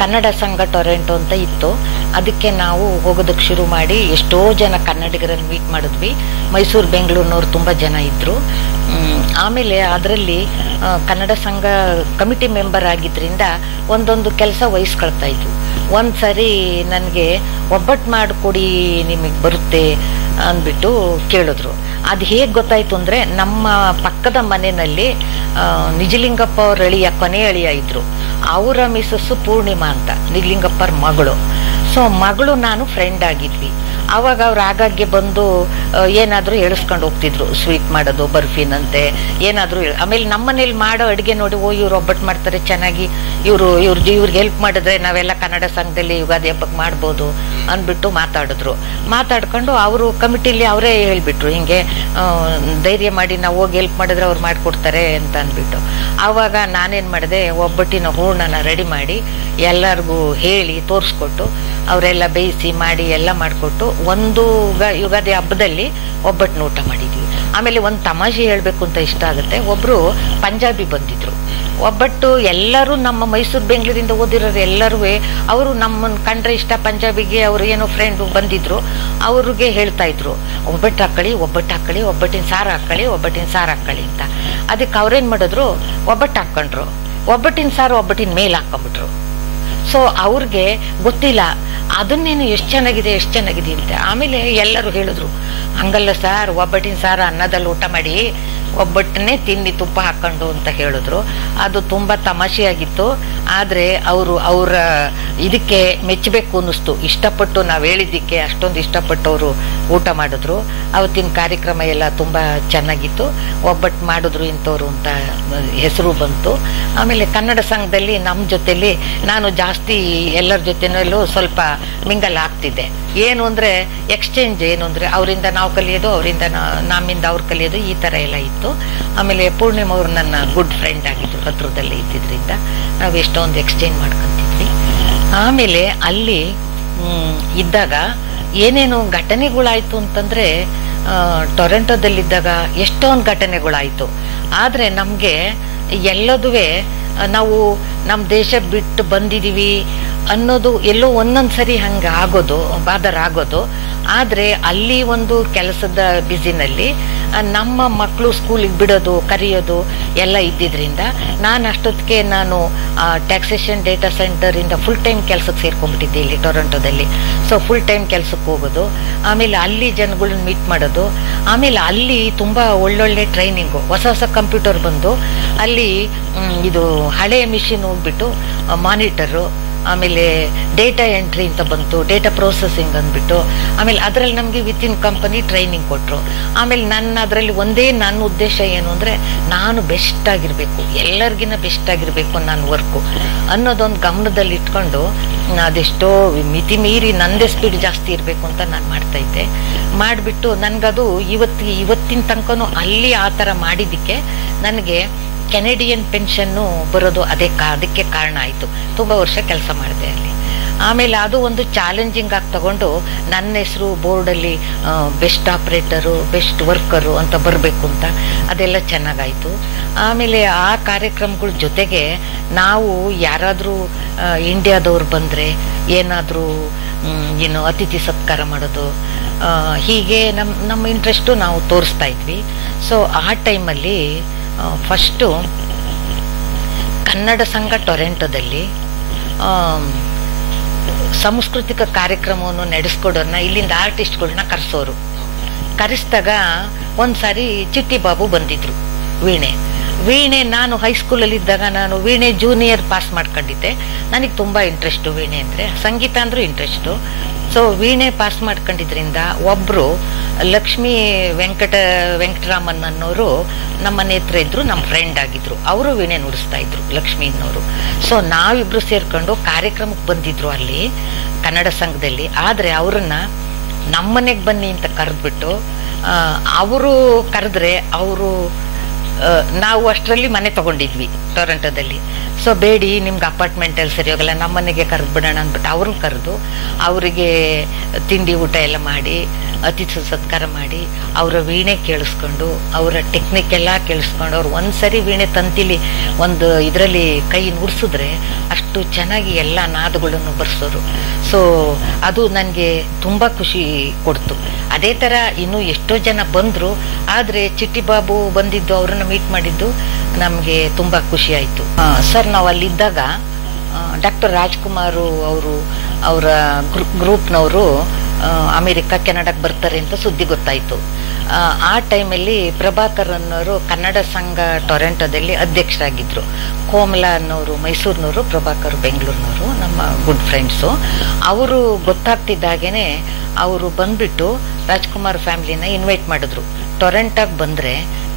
ಕನ್ನಡ ಸಂಘ ಟೊರೆಂಟೊ ಅಂತ ಇತ್ತು. ಅದಕ್ಕೆ ನಾವು ಹೋಗೋದಕ್ಕೆ ಶುರು ಮಾಡಿ ಎಷ್ಟೋ ಜನ ಕನ್ನಡಿಗರನ್ನು ಮೀಟ್ ಮಾಡಿದ್ವಿ. ಮೈಸೂರು ಬೆಂಗಳೂರಿನವ್ರು ತುಂಬ ಜನ ಇದ್ದರು. ಆಮೇಲೆ ಅದರಲ್ಲಿ ಕನ್ನಡ ಸಂಘ ಕಮಿಟಿ ಮೆಂಬರ್ ಆಗಿದ್ದರಿಂದ ಒಂದೊಂದು ಕೆಲಸ ವಹಿಸ್ಕೊಳ್ತಾ ಇದ್ವು. ಒಂದು ಸರಿ ನನಗೆ ಒಬ್ಬಟ್ಟು ಮಾಡಿಕೊಡಿ ನಿಮಗೆ ಬರುತ್ತೆ ಅಂದ್ಬಿಟ್ಟು ಕೇಳಿದ್ರು. ಅದು ಹೇಗೆ ಗೊತ್ತಾಯ್ತು ಅಂದರೆ, ನಮ್ಮ ಪಕ್ಕದ ಮನೆಯಲ್ಲಿ ನಿಜಲಿಂಗಪ್ಪ ಅವ್ರ ಅಳಿಯ ಕೊನೆ ಅಳಿಯ ಇದ್ದರು. ಅವರ ಮಿಸಸ್ಸು ಪೂರ್ಣಿಮಾ ಅಂತ, ನಿಜಲಿಂಗಪ್ಪರ ಮಗಳು. ಸೊ ಮಗಳು ನಾನು ಫ್ರೆಂಡ್ ಆಗಿದ್ವಿ. ಆವಾಗ ಅವ್ರು ಆಗಾಗ್ಗೆ ಬಂದು ಏನಾದರೂ ಹೇಳಿಸ್ಕೊಂಡು ಹೋಗ್ತಿದ್ರು, ಸ್ವೀಟ್ ಮಾಡೋದು, ಬರ್ಫಿನಂತೆ ಏನಾದರೂ. ಆಮೇಲೆ ನಮ್ಮ ಮನೇಲಿ ಮಾಡೋ ಅಡುಗೆ ನೋಡಿ, ಇವ್ರು ಒಬ್ಬಟ್ಟು ಮಾಡ್ತಾರೆ ಚೆನ್ನಾಗಿ, ಇವ್ರಿಗೆ ಹೆಲ್ಪ್ ಮಾಡಿದ್ರೆ ನಾವೆಲ್ಲ ಕನ್ನಡ ಸಂಘದಲ್ಲಿ ಯುಗಾದಿ ಹಬ್ಬಕ್ಕೆ ಮಾಡ್ಬೋದು ಅಂದ್ಬಿಟ್ಟು ಮಾತಾಡ್ಕೊಂಡು ಅವರು ಕಮಿಟಿಲಿ ಅವರೇ ಹೇಳಿಬಿಟ್ರು, ಹಿಂಗೆ ಧೈರ್ಯ ಮಾಡಿ ನಾವು ಹೋಗಿ ಹೆಲ್ಪ್ ಮಾಡಿದ್ರೆ ಅವ್ರು ಮಾಡಿಕೊಡ್ತಾರೆ ಅಂತ ಅಂದ್ಬಿಟ್ಟು. ಆವಾಗ ನಾನೇನು ಮಾಡಿದೆ, ಒಬ್ಬಟ್ಟಿನ ಹೂರ್ಣನ ರೆಡಿ ಮಾಡಿ ಎಲ್ಲರಿಗೂ ಹೇಳಿ ತೋರಿಸ್ಕೊಟ್ಟು ಅವರೆಲ್ಲ ಬೇಯಿಸಿ ಮಾಡಿ ಎಲ್ಲ ಮಾಡಿಕೊಟ್ಟು ಒಂದು ಯುಗಾದಿ ಹಬ್ಬದಲ್ಲಿ ಒಬ್ಬಟ್ಟನ್ನ ಊಟ ಮಾಡಿದ್ವಿ. ಆಮೇಲೆ ಒಂದು ತಮಾಷೆ ಹೇಳಬೇಕು ಅಂತ ಇಷ್ಟ ಆಗುತ್ತೆ. ಒಬ್ಬರು ಪಂಜಾಬಿ ಬಂದಿದ್ರು. ಒಬ್ಬಟ್ಟು ಎಲ್ಲರೂ ನಮ್ಮ ಮೈಸೂರು ಬೆಂಗಳೂರಿಂದ ಓದಿರೋರು ಎಲ್ಲರೂ ಅವರು ನಮ್ಮನ್ನು ಕಂಡ್ರೆ ಇಷ್ಟ ಪಂಜಾಬಿಗೆ, ಅವರು ಏನೋ ಫ್ರೆಂಡು ಬಂದಿದ್ರು, ಅವ್ರಿಗೆ ಹೇಳ್ತಾ ಇದ್ರು ಒಬ್ಬಟ್ಟು ಹಾಕ್ಕೊಳ್ಳಿ, ಒಬ್ಬಟ್ಟಿನ ಸಾರು ಹಾಕ್ಕೊಳ್ಳಿ ಅಂತ. ಅದಕ್ಕೆ ಅವ್ರೇನು ಮಾಡಿದ್ರು, ಒಬ್ಬಟ್ಟು ಹಾಕ್ಕೊಂಡ್ರು. ಒಬ್ಬಟ್ಟಿನ ಸಾರು ಒಬ್ಬಟ್ಟಿನ ಮೇಲೆ ಹಾಕ್ಕೊಂಬಿಟ್ರು. ಸೊ ಅವ್ರಿಗೆ ಗೊತ್ತಿಲ್ಲ ಅದನ್ನೇನು ಎಷ್ಟು ಚೆನ್ನಾಗಿದೆ ಅಂತ. ಆಮೇಲೆ ಎಲ್ಲರೂ ಹೇಳಿದ್ರು, ಹಂಗಲ್ಲ ಸಾರ್, ಒಬ್ಬಟ್ಟಿನ ಸಾರು ಅನ್ನದಲ್ಲಿ ಊಟ ಮಾಡಿ, ಒಬ್ಬಟ್ಟನ್ನೇ ತಿನ್ನಿ ತುಪ್ಪ ಹಾಕ್ಕೊಂಡು ಅಂತ ಹೇಳಿದ್ರು. ಅದು ತುಂಬ ತಮಾಷೆಯಾಗಿತ್ತು. ಆದರೆ ಅವರ ಇದಕ್ಕೆ ಮೆಚ್ಚಬೇಕು ಅನ್ನಿಸ್ತು. ಇಷ್ಟಪಟ್ಟು ನಾವು ಹೇಳಿದ್ದಕ್ಕೆ ಅಷ್ಟೊಂದು ಇಷ್ಟಪಟ್ಟು ಅವರು ಊಟ ಮಾಡಿದ್ರು. ಅವತ್ತಿನ ಕಾರ್ಯಕ್ರಮ ಎಲ್ಲ ತುಂಬ ಚೆನ್ನಾಗಿತ್ತು. ಒಬ್ಬಟ್ಟು ಮಾಡಿದ್ರು ಇಂಥವ್ರು ಅಂತ ಹೆಸರು ಬಂತು. ಆಮೇಲೆ ಕನ್ನಡ ಸಂಘದಲ್ಲಿ ನಮ್ಮ ಜೊತೆಲಿ ನಾನು ಜಾಸ್ತಿ ಎಲ್ಲರ ಜೊತೆನಲ್ಲೂ ಸ್ವಲ್ಪ ಮಿಂಗಲ್ ಆಗ್ತಿದ್ದೆ. ಏನು ಅಂದರೆ ಎಕ್ಸ್ಚೇಂಜ್, ಏನು ಅಂದರೆ ಅವರಿಂದ ನಾವು ಕಲಿಯೋದು, ಅವರಿಂದ ನಮ್ಮಿಂದ ಅವ್ರು ಕಲಿಯೋದು, ಈ ಥರ ಎಲ್ಲ ಇತ್ತು. ಆಮೇಲೆ ಪೂರ್ಣಿಮಾ ಅವರು ನನ್ನ ಗುಡ್ ಫ್ರೆಂಡ್ ಆಗಿದ್ರು, ಹತ್ರದಲ್ಲೇ ಇದ್ದಿದ್ದರಿಂದ ನಾವು ಎಷ್ಟೊಂದು ಎಕ್ಸ್ಚೇಂಜ್ ಮಾಡ್ಕೊತಿದ್ವಿ. ಆಮೇಲೆ ಅಲ್ಲಿ ಇದ್ದಾಗ ಏನೇನು ಘಟನೆಗಳಾಯಿತು ಅಂತಂದರೆ, ಟೊರೆಂಟೊದಲ್ಲಿದ್ದಾಗ ಎಷ್ಟೊಂದು ಘಟನೆಗಳಾಯಿತು. ಆದರೆ ನಮಗೆ ಎಲ್ಲದೂ ನಾವು ನಮ್ಮ ದೇಶ ಬಿಟ್ಟು ಬಂದಿದ್ದೀವಿ ಅನ್ನೋದು ಎಲ್ಲೋ ಒಂದೊಂದು ಸರಿ ಹಂಗೆ ಆಗೋದು, ಬಾದರ್ ಆಗೋದು. ಆದರೆ ಅಲ್ಲಿ ಒಂದು ಕೆಲಸದ ಬ್ಯುಸಿನಲ್ಲಿ ನಮ್ಮ ಮಕ್ಕಳು ಸ್ಕೂಲಿಗೆ ಬಿಡೋದು, ಕರೆಯೋದು ಎಲ್ಲ ಇದ್ದಿದ್ದರಿಂದ ಅಷ್ಟೊತ್ತಿಗೆ ನಾನು ಟ್ಯಾಕ್ಸೇಷನ್ ಡೇಟಾ ಸೆಂಟರಿಂದ ಫುಲ್ ಟೈಮ್ ಕೆಲಸಕ್ಕೆ ಸೇರ್ಕೊಂಡ್ಬಿಟ್ಟಿದ್ದೆ ಇಲ್ಲಿ ಟೊರೆಂಟೊದಲ್ಲಿ. ಸೊ ಫುಲ್ ಟೈಮ್ ಕೆಲಸಕ್ಕೆ ಹೋಗೋದು, ಆಮೇಲೆ ಅಲ್ಲಿ ಜನಗಳನ್ನ ಮೀಟ್ ಮಾಡೋದು. ಆಮೇಲೆ ಅಲ್ಲಿ ತುಂಬ ಒಳ್ಳೊಳ್ಳೆ ಟ್ರೈನಿಂಗು, ಹೊಸ ಕಂಪ್ಯೂಟರ್ ಬಂದು ಅಲ್ಲಿ ಇದು ಹಳೆ ಮಿಷಿನ್ ಹೋಗ್ಬಿಟ್ಟು ಮಾನಿಟರು, ಆಮೇಲೆ ಡೇಟಾ ಎಂಟ್ರಿ ಅಂತ ಬಂತು, ಡೇಟಾ ಪ್ರೊಸೆಸಿಂಗ್ ಅಂದ್ಬಿಟ್ಟು. ಆಮೇಲೆ ಅದರಲ್ಲಿ ನಮಗೆ ವಿತಿನ್ ಕಂಪನಿ ಟ್ರೈನಿಂಗ್ ಕೊಟ್ಟರು. ಆಮೇಲೆ ಅದರಲ್ಲಿ ನನ್ನ ಉದ್ದೇಶ ಏನು ಅಂದರೆ, ನಾನು ಬೆಸ್ಟ್ ಆಗಿರಬೇಕು, ಎಲ್ಲರಿಗಿನ್ನ ಬೆಸ್ಟ್ ಆಗಿರಬೇಕು ನನ್ನ ವರ್ಕು ಅನ್ನೋದೊಂದು ಗಮನದಲ್ಲಿ ಇಟ್ಕೊಂಡು ಅದೆಷ್ಟೋ ಮಿತಿ ಮೀರಿ ನನ್ನದೇ ಸ್ಪೀಡ್ ಜಾಸ್ತಿ ಇರಬೇಕು ಅಂತ ನಾನು ಮಾಡ್ತಾಯಿದ್ದೆ. ಮಾಡಿಬಿಟ್ಟು ನನಗದು ಇವತ್ತಿನ ತನಕನೂ ಅಲ್ಲಿ ಆ ಥರ ಮಾಡಿದ್ದಕ್ಕೆ ನನಗೆ ಕೆನಡಿಯನ್ ಪೆನ್ಷನ್ನು ಬರೋದು ಅದಕ್ಕೆ ಕಾರಣ ಆಯಿತು. ತುಂಬ ವರ್ಷ ಕೆಲಸ ಮಾಡಿದೆ ಅಲ್ಲಿ. ಆಮೇಲೆ ಅದು ಒಂದು ಚಾಲೆಂಜಿಂಗ್ ಆಗಿ ತಗೊಂಡು ನನ್ನ ಹೆಸರು ಬೋರ್ಡಲ್ಲಿ ಬೆಸ್ಟ್ ಆಪ್ರೇಟರು, ಬೆಸ್ಟ್ ವರ್ಕರು ಅಂತ ಬರಬೇಕು ಅಂತ, ಅದೆಲ್ಲ ಚೆನ್ನಾಗಾಯಿತು. ಆಮೇಲೆ ಆ ಕಾರ್ಯಕ್ರಮಗಳ ಜೊತೆಗೆ ನಾವು ಯಾರಾದರೂ ಇಂಡಿಯಾದವ್ರು ಬಂದರೆ ಏನಾದರೂ ಅತಿಥಿ ಸತ್ಕಾರ ಮಾಡೋದು, ಹೀಗೆ ನಮ್ಮ ಇಂಟ್ರೆಸ್ಟು ನಾವು ತೋರಿಸ್ತಾ ಇದ್ವಿ. ಸೊ ಆ ಟೈಮಲ್ಲಿ ಫಸ್ಟು ಕನ್ನಡ ಸಂಘ ಟೊರೆಂಟೊದಲ್ಲಿ ಸಾಂಸ್ಕೃತಿಕ ಕಾರ್ಯಕ್ರಮವನ್ನು ನಡೆಸ್ಕೊಡೋರನ್ನ ಇಲ್ಲಿಂದ ಆರ್ಟಿಸ್ಟ್ಗಳನ್ನ ಕರೆಸಿದಾಗ ಒಂದು ಸಾರಿ ಚಿಟ್ಟಿ ಬಾಬು ಬಂದಿದ್ರು. ವೀಣೆ ನಾನು ಹೈಸ್ಕೂಲಲ್ಲಿದ್ದಾಗ ನಾನು ವೀಣೆ ಜೂನಿಯರ್ ಪಾಸ್ ಮಾಡ್ಕೊಂಡಿದ್ದೆ. ನನಗೆ ತುಂಬ ಇಂಟ್ರೆಸ್ಟು ವೀಣೆ ಅಂದರೆ, ಸಂಗೀತ ಅಂದರೂ ಇಂಟ್ರೆಸ್ಟು. ಸೊ ವೀಣೆ ಪಾಸ್ ಮಾಡ್ಕೊಂಡಿದ್ರಿಂದ ಒಬ್ಬರು ಲಕ್ಷ್ಮೀ ವೆಂಕಟರಾಮನ್ ಅನ್ನೋರು ನಮ್ಮ ಮನೆ ಹತ್ರ ಇದ್ರು, ನಮ್ಮ ಫ್ರೆಂಡ್ ಆಗಿದ್ರು. ಅವರು ವೀಣೆ ನುಡಿಸ್ತಾ ಇದ್ರು, ಲಕ್ಷ್ಮೀ ಅನ್ನೋರು. ಸೊ ನಾವಿಬ್ರು ಸೇರ್ಕೊಂಡು ಕಾರ್ಯಕ್ರಮಕ್ಕೆ ಬಂದಿದ್ರು ಅಲ್ಲಿ ಕನ್ನಡ ಸಂಘದಲ್ಲಿ. ಆದರೆ ಅವರನ್ನ ನಮ್ಮನೆಗೆ ಬನ್ನಿ ಅಂತ ಕರೆದ್ಬಿಟ್ಟು, ಅವರು ಕರೆದ್ರೆ ಅವರು ನಾವು ಅಷ್ಟರಲ್ಲಿ ಮನೆ ತಗೊಂಡಿದ್ವಿ ಟೊರೆಂಟೋದಲ್ಲಿ. ಸೊ ಬೇಡಿ, ನಿಮ್ಗೆ ಅಪಾರ್ಟ್ಮೆಂಟಲ್ಲಿ ಸರಿ ಹೋಗಲ್ಲ, ನಮ್ಮ ಮನೆಗೆ ಕರೆದು ಬಿಡೋಣ ಅಂದ್ಬಿಟ್ಟು ಅವ್ರನ್ನ ಕರೆದು ಅವರಿಗೆ ತಿಂಡಿ ಊಟ ಎಲ್ಲ ಮಾಡಿ ಅತಿಥಿ ಸತ್ಕಾರ ಮಾಡಿ ಅವರ ವೀಣೆ ಕೇಳಿಸ್ಕೊಂಡು ಅವರ ಟೆಕ್ನಿಕ್ ಎಲ್ಲ ಕೇಳಿಸ್ಕೊಂಡು ಅವ್ರು ಒಂದ್ಸರಿ ವೀಣೆ ತಂತಿಲಿ ಒಂದು ಇದರಲ್ಲಿ ಕೈ ನುಡಿಸಿದ್ರೆ ಅಷ್ಟು ಚೆನ್ನಾಗಿ ಎಲ್ಲ ನಾದಗಳನ್ನು ಬರ್ಸೋರು. ಸೊ ಅದು ನನಗೆ ತುಂಬ ಖುಷಿ ಕೊಡ್ತು. ಅದೇ ಥರ ಇನ್ನೂ ಎಷ್ಟೋ ಜನ ಬಂದರು, ಆದರೆ ಚಿಟ್ಟಿ ಬಾಬು ಬಂದಿದ್ದು, ಅವರನ್ನು ಮೀಟ್ ಮಾಡಿದ್ದು ನಮಗೆ ತುಂಬ ಖುಷಿ ಆಯಿತು. ಸರ್, ನಾವು ಅಲ್ಲಿದ್ದಾಗ ಡಾಕ್ಟರ್ ರಾಜ್ಕುಮಾರು ಅವರ ಗ್ರೂಪ್ನವರು ಅಮೇರಿಕಾ ಕೆನಡಾಕ್ಕೆ ಬರ್ತಾರೆ ಅಂತ ಸುದ್ದಿ ಗೊತ್ತಾಯಿತು. ಆ ಟೈಮಲ್ಲಿ ಪ್ರಭಾಕರ್ ಅನ್ನೋರು ಕನ್ನಡ ಸಂಘ ಟೊರೆಂಟೋದಲ್ಲಿ ಅಧ್ಯಕ್ಷರಾಗಿದ್ದರು. ಕೋಮಲ ಅನ್ನೋರು ಮೈಸೂರಿನವರು, ಪ್ರಭಾಕರ್ ಬೆಂಗಳೂರಿನವರು, ನಮ್ಮ ಗುಡ್ ಫ್ರೆಂಡ್ಸು. ಅವರು ಗೊತ್ತಾಗ್ತಿದ್ದಾಗೇ ಅವರು ಬಂದ್ಬಿಟ್ಟು ರಾಜ್ಕುಮಾರ್ ಫ್ಯಾಮಿಲಿನ ಇನ್ವೈಟ್ ಮಾಡಿದ್ರು. ಟೊರೆಂಟೋಗೆ ಬಂದರೆ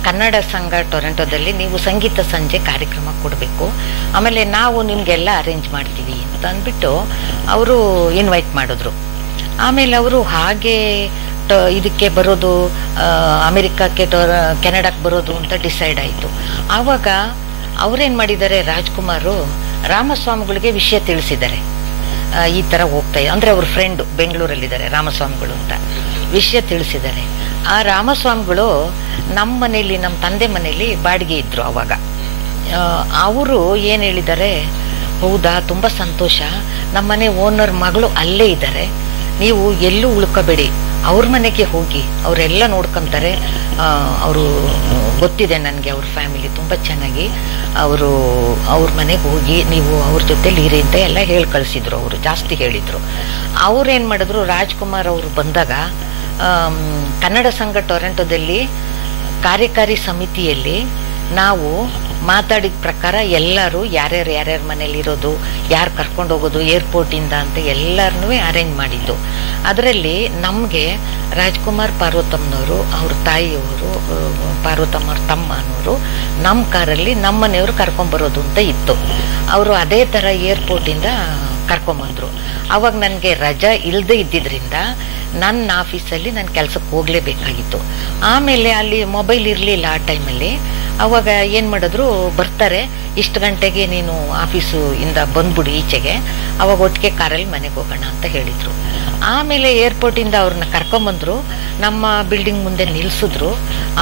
ಕನ್ನಡ ಸಂಘ ಟೊರೆಂಟೋದಲ್ಲಿ ನೀವು ಸಂಗೀತ ಸಂಜೆ ಕಾರ್ಯಕ್ರಮ ಕೊಡಬೇಕು, ಆಮೇಲೆ ನಾವು ನಿಮಗೆಲ್ಲ ಅರೇಂಜ್ ಮಾಡ್ತೀವಿ ಅಂತ ಅಂದ್ಬಿಟ್ಟು ಅವರು ಇನ್ವೈಟ್ ಮಾಡಿದ್ರು. ಆಮೇಲೆ ಅವರು ಹಾಗೆ ಇದಕ್ಕೆ ಬರೋದು, ಅಮೆರಿಕಕ್ಕೆ ಕೆನಡಾಕ್ಕೆ ಬರೋದು ಅಂತ ಡಿಸೈಡ್ ಆಯಿತು. ಆವಾಗ ಅವರೇನು ಮಾಡಿದ್ದಾರೆ, ರಾಜ್ಕುಮಾರು ರಾಮಸ್ವಾಮಿಗಳಿಗೆ ವಿಷಯ ತಿಳಿಸಿದ್ದಾರೆ, ಈ ಥರ ಹೋಗ್ತಾ ಇದೆ. ಅಂದರೆ ಅವ್ರ ಫ್ರೆಂಡು ಬೆಂಗಳೂರಲ್ಲಿದ್ದಾರೆ ರಾಮಸ್ವಾಮಿಗಳು ಅಂತ ವಿಷಯ ತಿಳಿಸಿದ್ದಾರೆ. ಆ ರಾಮಸ್ವಾಮಿಗಳು ನಮ್ಮ ಮನೇಲಿ, ನಮ್ಮ ತಂದೆ ಮನೇಲಿ ಬಾಡಿಗೆ ಇದ್ದರು ಆವಾಗ. ಅವರು ಏನು ಹೇಳಿದ್ದಾರೆ, ಹೌದಾ, ತುಂಬ ಸಂತೋಷ, ನಮ್ಮನೆ ಓನರ್ ಮಗಳು ಅಲ್ಲೇ ಇದ್ದಾರೆ, ನೀವು ಎಲ್ಲೂ ಉಳ್ಕೋಬೇಡಿ, ಅವ್ರ ಮನೆಗೆ ಹೋಗಿ, ಅವರೆಲ್ಲ ನೋಡ್ಕೊತಾರೆ, ಅವರು ಗೊತ್ತಿದೆ ನನಗೆ, ಅವ್ರ ಫ್ಯಾಮಿಲಿ ತುಂಬ ಚೆನ್ನಾಗಿ, ಅವ್ರ ಮನೆಗೆ ಹೋಗಿ ನೀವು ಅವ್ರ ಜೊತೆಲಿ ಇರಿ ಅಂತ ಎಲ್ಲ ಹೇಳಿ ಕಳಿಸಿದ್ರು. ಅವರು ಜಾಸ್ತಿ ಹೇಳಿದರು. ಅವ್ರೇನು ಮಾಡಿದ್ರು, ರಾಜ್ಕುಮಾರ್ ಅವರು ಬಂದಾಗ ಕನ್ನಡ ಸಂಘ ಟೊರೆಂಟೋದಲ್ಲಿ ಕಾರ್ಯಕಾರಿ ಸಮಿತಿಯಲ್ಲಿ ನಾವು ಮಾತಾಡಿದ ಪ್ರಕಾರ ಎಲ್ಲರೂ ಯಾರ್ಯಾರ ಮನೇಲಿ ಇರೋದು, ಯಾರು ಕರ್ಕೊಂಡು ಹೋಗೋದು ಏರ್ಪೋರ್ಟಿಂದ ಅಂತ ಎಲ್ಲರನ್ನೂ ಅರೇಂಜ್ ಮಾಡಿದ್ದು. ಅದರಲ್ಲಿ ನಮಗೆ ರಾಜ್ಕುಮಾರ್ ಪಾರ್ವತಮ್ಮನವರು, ಅವ್ರ ತಾಯಿಯವರು, ಪಾರ್ವತಮ್ಮವ್ರ ತಮ್ಮ ಅನ್ನೋರು ನಮ್ಮ ಕಾರಲ್ಲಿ ನಮ್ಮ ಮನೆಯವರು ಕರ್ಕೊಂಬರೋದು ಅಂತ ಇತ್ತು. ಅವರು ಅದೇ ಥರ ಏರ್ಪೋರ್ಟಿಂದ ಕರ್ಕೊಂಬಂದರು. ಆವಾಗ ನನಗೆ ರಜಾ ಇಲ್ಲದೆ ಇದ್ದಿದ್ದರಿಂದ ನನ್ನ ಆಫೀಸಲ್ಲಿ ನಾನು ಕೆಲಸಕ್ಕೆ ಹೋಗಲೇಬೇಕಾಗಿತ್ತು. ಆಮೇಲೆ ಅಲ್ಲಿ ಮೊಬೈಲ್ ಇರಲಿಲ್ಲ ಆ ಟೈಮಲ್ಲಿ. ಆವಾಗ ಏನು ಮಾಡಿದ್ರು, ಬರ್ತಾರೆ, ಇಷ್ಟು ಗಂಟೆಗೆ ನೀನು ಆಫೀಸು ಇಂದ ಬಂದ್ಬಿಡು ಈಚೆಗೆ, ಅವಾಗ ಒಟ್ಟಿಗೆ ಕಾರಲ್ಲಿ ಮನೆಗೆ ಹೋಗೋಣ ಅಂತ ಹೇಳಿದರು. ಆಮೇಲೆ ಏರ್ಪೋರ್ಟಿಂದ ಅವ್ರನ್ನ ಕರ್ಕೊಂಬಂದರು, ನಮ್ಮ ಬಿಲ್ಡಿಂಗ್ ಮುಂದೆ ನಿಲ್ಲಿಸಿದ್ರು.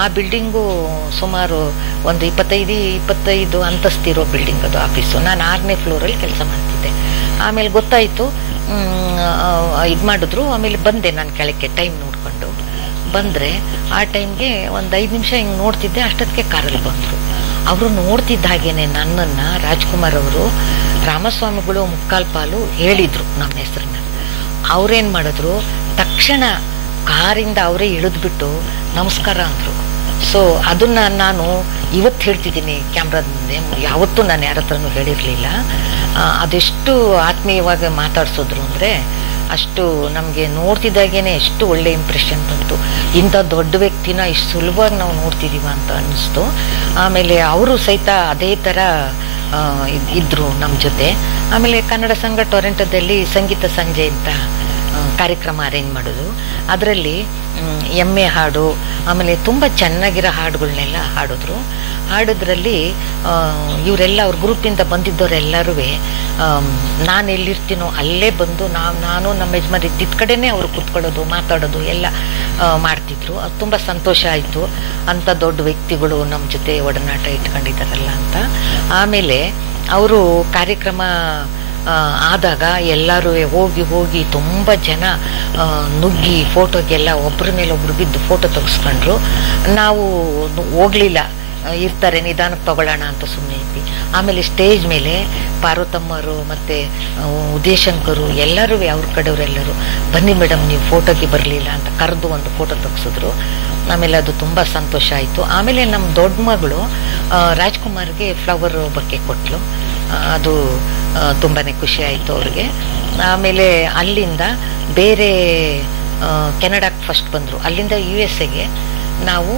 ಆ ಬಿಲ್ಡಿಂಗು ಸುಮಾರು ಒಂದು 25 ಅಂತಸ್ತಿರೋ ಬಿಲ್ಡಿಂಗ್ ಅದು ಆಫೀಸು. ನಾನು 6ನೇ ಫ್ಲೋರಲ್ಲಿ ಕೆಲಸ ಮಾಡ್ತಿದ್ದೆ. ಆಮೇಲೆ ಗೊತ್ತಾಯಿತು, ಇದು ಮಾಡಿದ್ರು. ಆಮೇಲೆ ಬಂದೆ ನಾನು ಕೆಳಕ್ಕೆ, ಟೈಮ್ ನೋಡಿಕೊಂಡು ಬಂದರೆ ಆ ಟೈಮ್ಗೆ ಒಂದು 5 ನಿಮಿಷ ಹಿಂಗೆ ನೋಡ್ತಿದ್ದೆ, ಅಷ್ಟೊತ್ತಿಗೆ ಕಾರಲ್ಲಿ ಬಂದರು. ಅವರು ನೋಡ್ತಿದ್ದ ಹಾಗೇನೆ ನನ್ನನ್ನು ರಾಜ್ಕುಮಾರ್ ಅವರು ರಾಮಸ್ವಾಮಿಗಳು ಮುಕ್ಕಾಲು ಪಾಲು ಹೇಳಿದರು ನಮ್ಮ ಹೆಸರನ್ನ. ಅವ್ರೇನು ಮಾಡಿದ್ರು, ತಕ್ಷಣ ಕಾರಿಂದ ಅವರೇ ಇಳಿದ್ಬಿಟ್ಟು ನಮಸ್ಕಾರ ಅಂದರು. ಸೊ ಅದನ್ನು ನಾನು ಇವತ್ತು ಹೇಳ್ತಿದ್ದೀನಿ ಕ್ಯಾಮ್ರಾದ ಮುಂದೆ, ಯಾವತ್ತೂ ನಾನು ಯಾರ ಹತ್ರನೂ ಹೇಳಿರಲಿಲ್ಲ. ಅದೆಷ್ಟು ಆತ್ಮೀಯವಾಗಿ ಮಾತಾಡ್ಸಿದ್ರು ಅಂದರೆ ಅಷ್ಟು ನಮಗೆ ನೋಡ್ತಿದ್ದಾಗೇ ಎಷ್ಟು ಒಳ್ಳೆ ಇಂಪ್ರೆಷನ್ ಬಂತು. ಇಂಥ ದೊಡ್ಡ ವ್ಯಕ್ತಿನ ಇಷ್ಟು ಸುಲಭವಾಗಿ ನಾವು ನೋಡ್ತಿದ್ದೀವ ಅಂತ ಅನ್ನಿಸ್ತು. ಆಮೇಲೆ ಅವರು ಸಹಿತ ಅದೇ ಥರ ಇದ್ದರು ನಮ್ಮ ಜೊತೆ. ಆಮೇಲೆ ಕನ್ನಡ ಸಂಘ ಟೊರೆಂಟೋದಲ್ಲಿ ಸಂಗೀತ ಸಂಜೆ ಅಂತ ಕಾರ್ಯಕ್ರಮ ಅರೇಂಜ್ ಮಾಡೋದು. ಅದರಲ್ಲಿ ಎಮ್ಮೆ ಹಾಡು, ಆಮೇಲೆ ತುಂಬ ಚೆನ್ನಾಗಿರೋ ಹಾಡುಗಳನ್ನೆಲ್ಲ ಹಾಡೋದ್ರಲ್ಲಿ ಇವರೆಲ್ಲ ಅವ್ರ ಗ್ರೂಪಿಂದ ಬಂದಿದ್ದವರೆಲ್ಲರೂ ನಾನು ಎಲ್ಲಿರ್ತೀನೋ ಅಲ್ಲೇ ಬಂದು ನಾನು ನಮ್ಮ ಯಜಮಾನ್ ಇದ್ದಿದ್ದ ಕಡೆನೇ ಅವರು ಕೂತ್ಕೊಳ್ಳೋದು, ಮಾತಾಡೋದು ಎಲ್ಲ ಮಾಡ್ತಿದ್ರು. ಅದು ತುಂಬ ಸಂತೋಷ ಆಯಿತು, ಅಂಥ ದೊಡ್ಡ ವ್ಯಕ್ತಿಗಳು ನಮ್ಮ ಜೊತೆ ಒಡನಾಟ ಇಟ್ಕೊಂಡಿದ್ದಾರಲ್ಲ ಅಂತ. ಆಮೇಲೆ ಅವರು ಕಾರ್ಯಕ್ರಮ ಆದಾಗ ಎಲ್ಲರೂ ಹೋಗಿ ತುಂಬ ಜನ ನುಗ್ಗಿ ಫೋಟೋಗೆಲ್ಲ ಒಬ್ಬರ ಮೇಲೆ ಒಬ್ರು ಬಿದ್ದು ಫೋಟೋ ತೆಗೆಸ್ಕೊಂಡ್ರು. ನಾವು ಹೋಗಲಿಲ್ಲ, ಇರ್ತಾರೆ ನಿಧಾನಕ್ಕೆ ತಗೊಳ್ಳೋಣ ಅಂತ ಸುಮ್ಮನೆ ಇದ್ವಿ. ಆಮೇಲೆ ಸ್ಟೇಜ್ ಮೇಲೆ ಪಾರ್ವತಮ್ಮರು ಮತ್ತು ಉದಯಶಂಕರು ಎಲ್ಲರೂ ಅವ್ರ ಕಡೆಯವರೆಲ್ಲರೂ ಬನ್ನಿ ಮೇಡಮ್ ನೀವು ಫೋಟೋಗೆ ಬರಲಿಲ್ಲ ಅಂತ ಕರೆದು ಒಂದು ಫೋಟೋ ತೆಗೆಸಿದ್ರು. ಆಮೇಲೆ ಅದು ತುಂಬ ಸಂತೋಷ ಆಯಿತು. ಆಮೇಲೆ ನಮ್ಮ ದೊಡ್ಡ ಮಗಳು ರಾಜ್ಕುಮಾರ್ಗೆ ಫ್ಲವರ್ ಬೊಕ್ಕೆ ಕೊಟ್ಟಳು. ಅದು ತುಂಬಾ ಖುಷಿ ಆಯಿತು ಅವ್ರಿಗೆ. ಆಮೇಲೆ ಅಲ್ಲಿಂದ ಬೇರೆ ಕೆನಡಾಕ್ಕೆ ಫಸ್ಟ್ ಬಂದರು, ಅಲ್ಲಿಂದ USA ನಾವು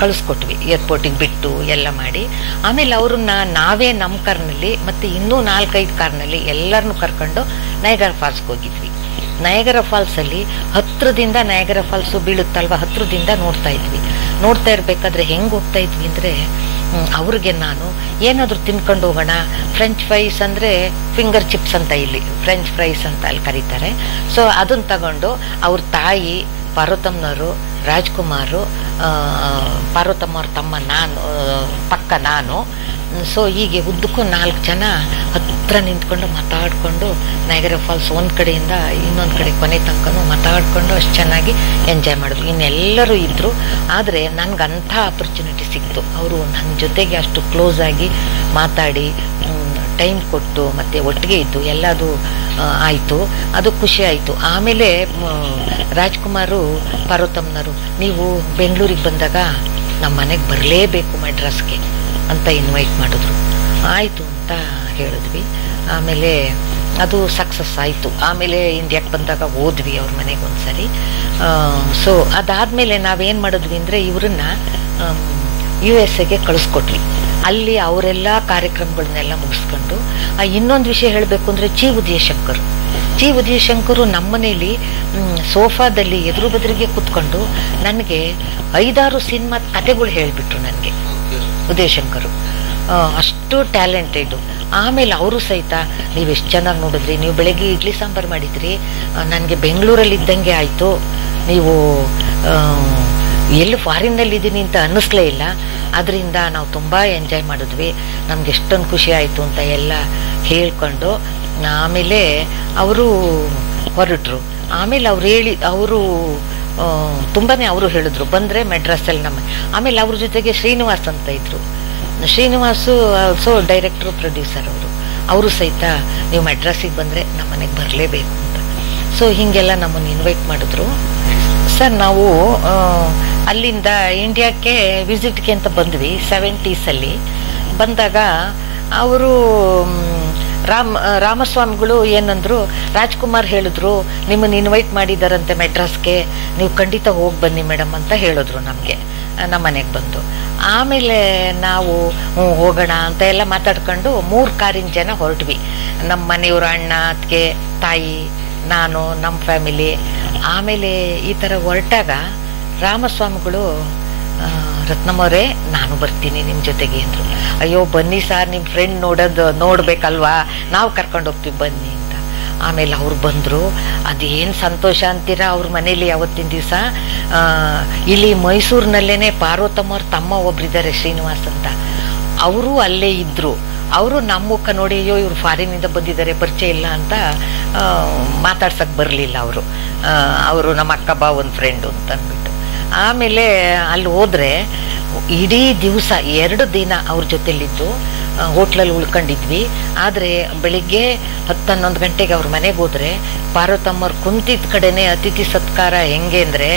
ಕಳಿಸ್ಕೊಟ್ವಿ ಏರ್ಪೋರ್ಟಿಗೆ ಬಿಟ್ಟು ಎಲ್ಲ ಮಾಡಿ. ಆಮೇಲೆ ಅವ್ರನ್ನ ನಾವೇ ನಮ್ಮ ಕಾರ್ನಲ್ಲಿ ಮತ್ತು ಇನ್ನೂ 4-5 ಕಾರ್ನಲ್ಲಿ ಎಲ್ಲರನ್ನೂ ಕರ್ಕೊಂಡು ನಯಗರ ಫಾಲ್ಸ್ಗೆ ಹೋಗಿದ್ವಿ. ನಯಗರ ಫಾಲ್ಸಲ್ಲಿ ಹತ್ತಿರದಿಂದ ನಯಗರ ಫಾಲ್ಸು ಬೀಳುತ್ತಲ್ವ, ಹತ್ತಿರದಿಂದ ನೋಡ್ತಾ ಇದ್ವಿ. ನೋಡ್ತಾ ಇರಬೇಕಾದ್ರೆ ಹೆಂಗೆ ಹೋಗ್ತಾ ಇದ್ವಿ ಅಂದರೆ, ಅವ್ರಿಗೆ ನಾನು ಏನಾದರೂ ತಿನ್ಕೊಂಡು ಹೋಗೋಣ, ಫ್ರೆಂಚ್ ಫ್ರೈಸ್ ಅಂದರೆ ಫಿಂಗರ್ ಚಿಪ್ಸ್ ಅಂತ ಇಲ್ಲಿ ಫ್ರೆಂಚ್ ಫ್ರೈಸ್ ಅಂತ ಅಲ್ಲಿ ಕರೀತಾರೆ. ಸೊ ಅದನ್ನು ತಗೊಂಡು ಅವ್ರ ತಾಯಿ ಪಾರ್ವತಮ್ಮನವರು, ರಾಜ್ಕುಮಾರು, ಪಾರ್ವತಮ್ಮ ಅವ್ರ ತಮ್ಮ, ನಾನು ಸೊ ಹೀಗೆ ಉದ್ದಕ್ಕೂ 4 ಜನ ಹತ್ರ ನಿಂತ್ಕೊಂಡು ಮಾತಾಡಿಕೊಂಡು ನಯಾಗರಾ ಫಾಲ್ಸ್ ಒಂದು ಕಡೆಯಿಂದ ಇನ್ನೊಂದು ಕಡೆ ಕೊನೆ ತನಕನೂ ಮಾತಾಡಿಕೊಂಡು ಅಷ್ಟು ಚೆನ್ನಾಗಿ ಎಂಜಾಯ್ ಮಾಡಿದ್ರು. ಇನ್ನೆಲ್ಲರೂ ಇದ್ದರು, ಆದರೆ ನನಗಂಥ ಆಪರ್ಚುನಿಟಿ ಸಿಕ್ತು. ಅವರು ನನ್ನ ಜೊತೆಗೆ ಅಷ್ಟು ಕ್ಲೋಸ್ ಆಗಿ ಮಾತಾಡಿ ಟೈಮ್ ಕೊಟ್ಟು ಮತ್ತು ಒಟ್ಟಿಗೆ ಇದ್ದು ಎಲ್ಲದು ಆಯಿತು. ಅದು ಖುಷಿ ಆಯಿತು. ಆಮೇಲೆ ರಾಜ್ಕುಮಾರು, ಪಾರ್ವತಮ್ಮನವರು, ನೀವು ಬೆಂಗಳೂರಿಗೆ ಬಂದಾಗ ನಮ್ಮ ಮನೆಗೆ ಬರಲೇಬೇಕು ಮಡ್ರಾಸ್ಗೆ ಅಂತ ಇನ್ವೈಟ್ ಮಾಡಿದ್ರು. ಆಯಿತು ಅಂತ ಹೇಳಿದ್ವಿ. ಆಮೇಲೆ ಅದು ಸಕ್ಸಸ್ ಆಯಿತು. ಆಮೇಲೆ ಇಂಡಿಯಾಕ್ಕೆ ಬಂದಾಗ ಹೋದ್ವಿ ಅವ್ರ ಮನೆಗೆ ಒಂದ್ಸರಿ. ಸೊ ಅದಾದಮೇಲೆ ನಾವೇನು ಮಾಡಿದ್ವಿ ಅಂದರೆ ಇವ್ರನ್ನ USA ಕಳಿಸ್ಕೊಟ್ವಿ. ಅಲ್ಲಿ ಅವರೆಲ್ಲ ಕಾರ್ಯಕ್ರಮಗಳನ್ನೆಲ್ಲ ಮುಗಿಸ್ಕೊಂಡು, ಇನ್ನೊಂದು ವಿಷಯ ಹೇಳಬೇಕು ಅಂದರೆ ಚಿ ಉದಯಶಂಕರು ನಮ್ಮ ಮನೇಲಿ ಸೋಫಾದಲ್ಲಿ ಎದುರು ಬದುರಿಗೆ ಕೂತ್ಕೊಂಡು ನನಗೆ 5-6 ಸಿನಿಮಾ ಕತೆಗಳು ಹೇಳಿಬಿಟ್ರು ನನಗೆ ಉದಯಶಂಕರು. ಅಷ್ಟು ಟ್ಯಾಲೆಂಟೆಡು. ಆಮೇಲೆ ಅವರು ಸಹಿತ ನೀವು ಎಷ್ಟು ಚೆನ್ನಾಗಿ ನೋಡಿದ್ರಿ, ನೀವು ಬೆಳಗ್ಗೆ ಇಡ್ಲಿ ಸಾಂಬಾರು ಮಾಡಿದ್ರಿ, ನನಗೆ ಬೆಂಗಳೂರಲ್ಲಿ ಇದ್ದಂಗೆ ಆಯಿತು, ನೀವು ಎಲ್ಲಿ ಫಾರಿನ್ನಲ್ಲಿದ್ದೀನಿ ಅಂತ ಅನ್ನಿಸ್ಲೇ ಇಲ್ಲ, ಅದರಿಂದ ನಾವು ತುಂಬ ಎಂಜಾಯ್ ಮಾಡಿದ್ವಿ, ನಮ್ಗೆ ಎಷ್ಟೊಂದು ಖುಷಿ ಆಯಿತು ಅಂತ ಎಲ್ಲ ಹೇಳ್ಕೊಂಡು ಆಮೇಲೆ ಅವರು ಹೊರಟರು. ಆಮೇಲೆ ಅವರು ತುಂಬಾ ಅವರು ಹೇಳಿದ್ರು ಬಂದರೆ ಮೆಡ್ರಾಸಲ್ಲಿ ನಮ್ಮ. ಆಮೇಲೆ ಅವ್ರ ಜೊತೆಗೆ ಶ್ರೀನಿವಾಸ್ ಅಂತ ಇದ್ದರು. ಶ್ರೀನಿವಾಸು ಆಲ್ಸೋ ಡೈರೆಕ್ಟ್ರು, ಪ್ರೊಡ್ಯೂಸರ್ ಅವರು ಸಹಿತ ನೀವು ಮೆಡ್ರಾಸಿಗೆ ಬಂದರೆ ನಮ್ಮ ಮನೆಗೆ ಬರಲೇಬೇಕು ಅಂತ. ಸೊ ಹೀಗೆಲ್ಲ ನಮ್ಮನ್ನು ಇನ್ವೈಟ್ ಮಾಡಿದ್ರು. ಸರ್ ನಾವು ಅಲ್ಲಿಂದ ಇಂಡಿಯಾಕ್ಕೆ ವಿಸಿಟ್ಗೆ ಅಂತ ಬಂದ್ವಿ 70s ಬಂದಾಗ ಅವರು ರಾಮಸ್ವಾಮಿಗಳು ಏನಂದ್ರು, ರಾಜ್ಕುಮಾರ್ ಹೇಳಿದ್ರು ನಿಮ್ಮನ್ನು ಇನ್ವೈಟ್ ಮಾಡಿದಾರಂತೆ ಮೆಡ್ರಾಸ್ಗೆ, ನೀವು ಖಂಡಿತ ಹೋಗಿ ಬನ್ನಿ ಮೇಡಮ್ ಅಂತ ಹೇಳಿದ್ರು ನಮಗೆ ನಮ್ಮ ಮನೆಗೆ ಬಂದು. ಆಮೇಲೆ ನಾವು ಹೋಗೋಣ ಅಂತ ಎಲ್ಲ ಮಾತಾಡ್ಕೊಂಡು 3 ಕಾರಿನ ಜನ ಹೊರಟ್ವಿ. ನಮ್ಮ ಮನೆಯವರು, ಅಣ್ಣ, ಅತ್ತಿಗೆ, ತಾಯಿ, ನಾನು, ನಮ್ಮ ಫ್ಯಾಮಿಲಿ. ಆಮೇಲೆ ಈ ಥರ ಹೊರಟಾಗ ರಾಮಸ್ವಾಮಿಗಳು, ರತ್ನಮ್ಮವರೇ ನಾನು ಬರ್ತೀನಿ ನಿಮ್ಮ ಜೊತೆಗೆ ಅಂದರು. ಅಯ್ಯೋ ಬನ್ನಿ ಸಾರ್, ನಿಮ್ಮ ಫ್ರೆಂಡ್ ನೋಡ್ಬೇಕಲ್ವಾ, ನಾವು ಕರ್ಕೊಂಡು ಹೋಗ್ತೀವಿ ಬನ್ನಿ ಅಂತ. ಆಮೇಲೆ ಅವ್ರು ಬಂದರು. ಅದೇನು ಸಂತೋಷ ಅಂತೀರಾ, ಅವ್ರ ಮನೇಲಿ ಅವತ್ತಿನ ದಿವಸ ಇಲ್ಲಿ ಮೈಸೂರಿನಲ್ಲೇ ಪಾರ್ವತಮ್ಮವ್ರ ತಮ್ಮ ಒಬ್ರಿದ್ದಾರೆ ಶ್ರೀನಿವಾಸ್ ಅಂತ, ಅವರು ಅಲ್ಲೇ ಇದ್ದರು. ಅವರು ನಮ್ಮ ಮುಖ ನೋಡಿ ಅಯ್ಯೋ ಇವ್ರು ಫಾರಿನಿಂದ ಬಂದಿದ್ದಾರೆ ಪರಿಚಯ ಇಲ್ಲ ಅಂತ ಮಾತಾಡ್ಸಕ್ಕೆ ಬರಲಿಲ್ಲ ಅವರು ನಮ್ಮ ಅಕ್ಕ ಬಾ ಒಂದು ಫ್ರೆಂಡು ಅಂತ ಅಂದ್ಬಿಟ್ಟು. ಆಮೇಲೆ ಅಲ್ಲಿ ಹೋದರೆ ಇಡೀ ದಿವಸ 2 ದಿನ ಅವ್ರ ಜೊತೆಲಿದ್ದು ಹೋಟ್ಲಲ್ಲಿ ಉಳ್ಕೊಂಡಿದ್ವಿ. ಆದರೆ ಬೆಳಿಗ್ಗೆ 10-11 ಗಂಟೆಗೆ ಅವ್ರ ಮನೆಗೆ ಹೋದರೆ ಪಾರ್ವತಮ್ಮವ್ರು ಕುಂತಿದ್ದ ಕಡೆನೇ ಅತಿಥಿ ಸತ್ಕಾರ ಹೆಂಗೆ ಅಂದರೆ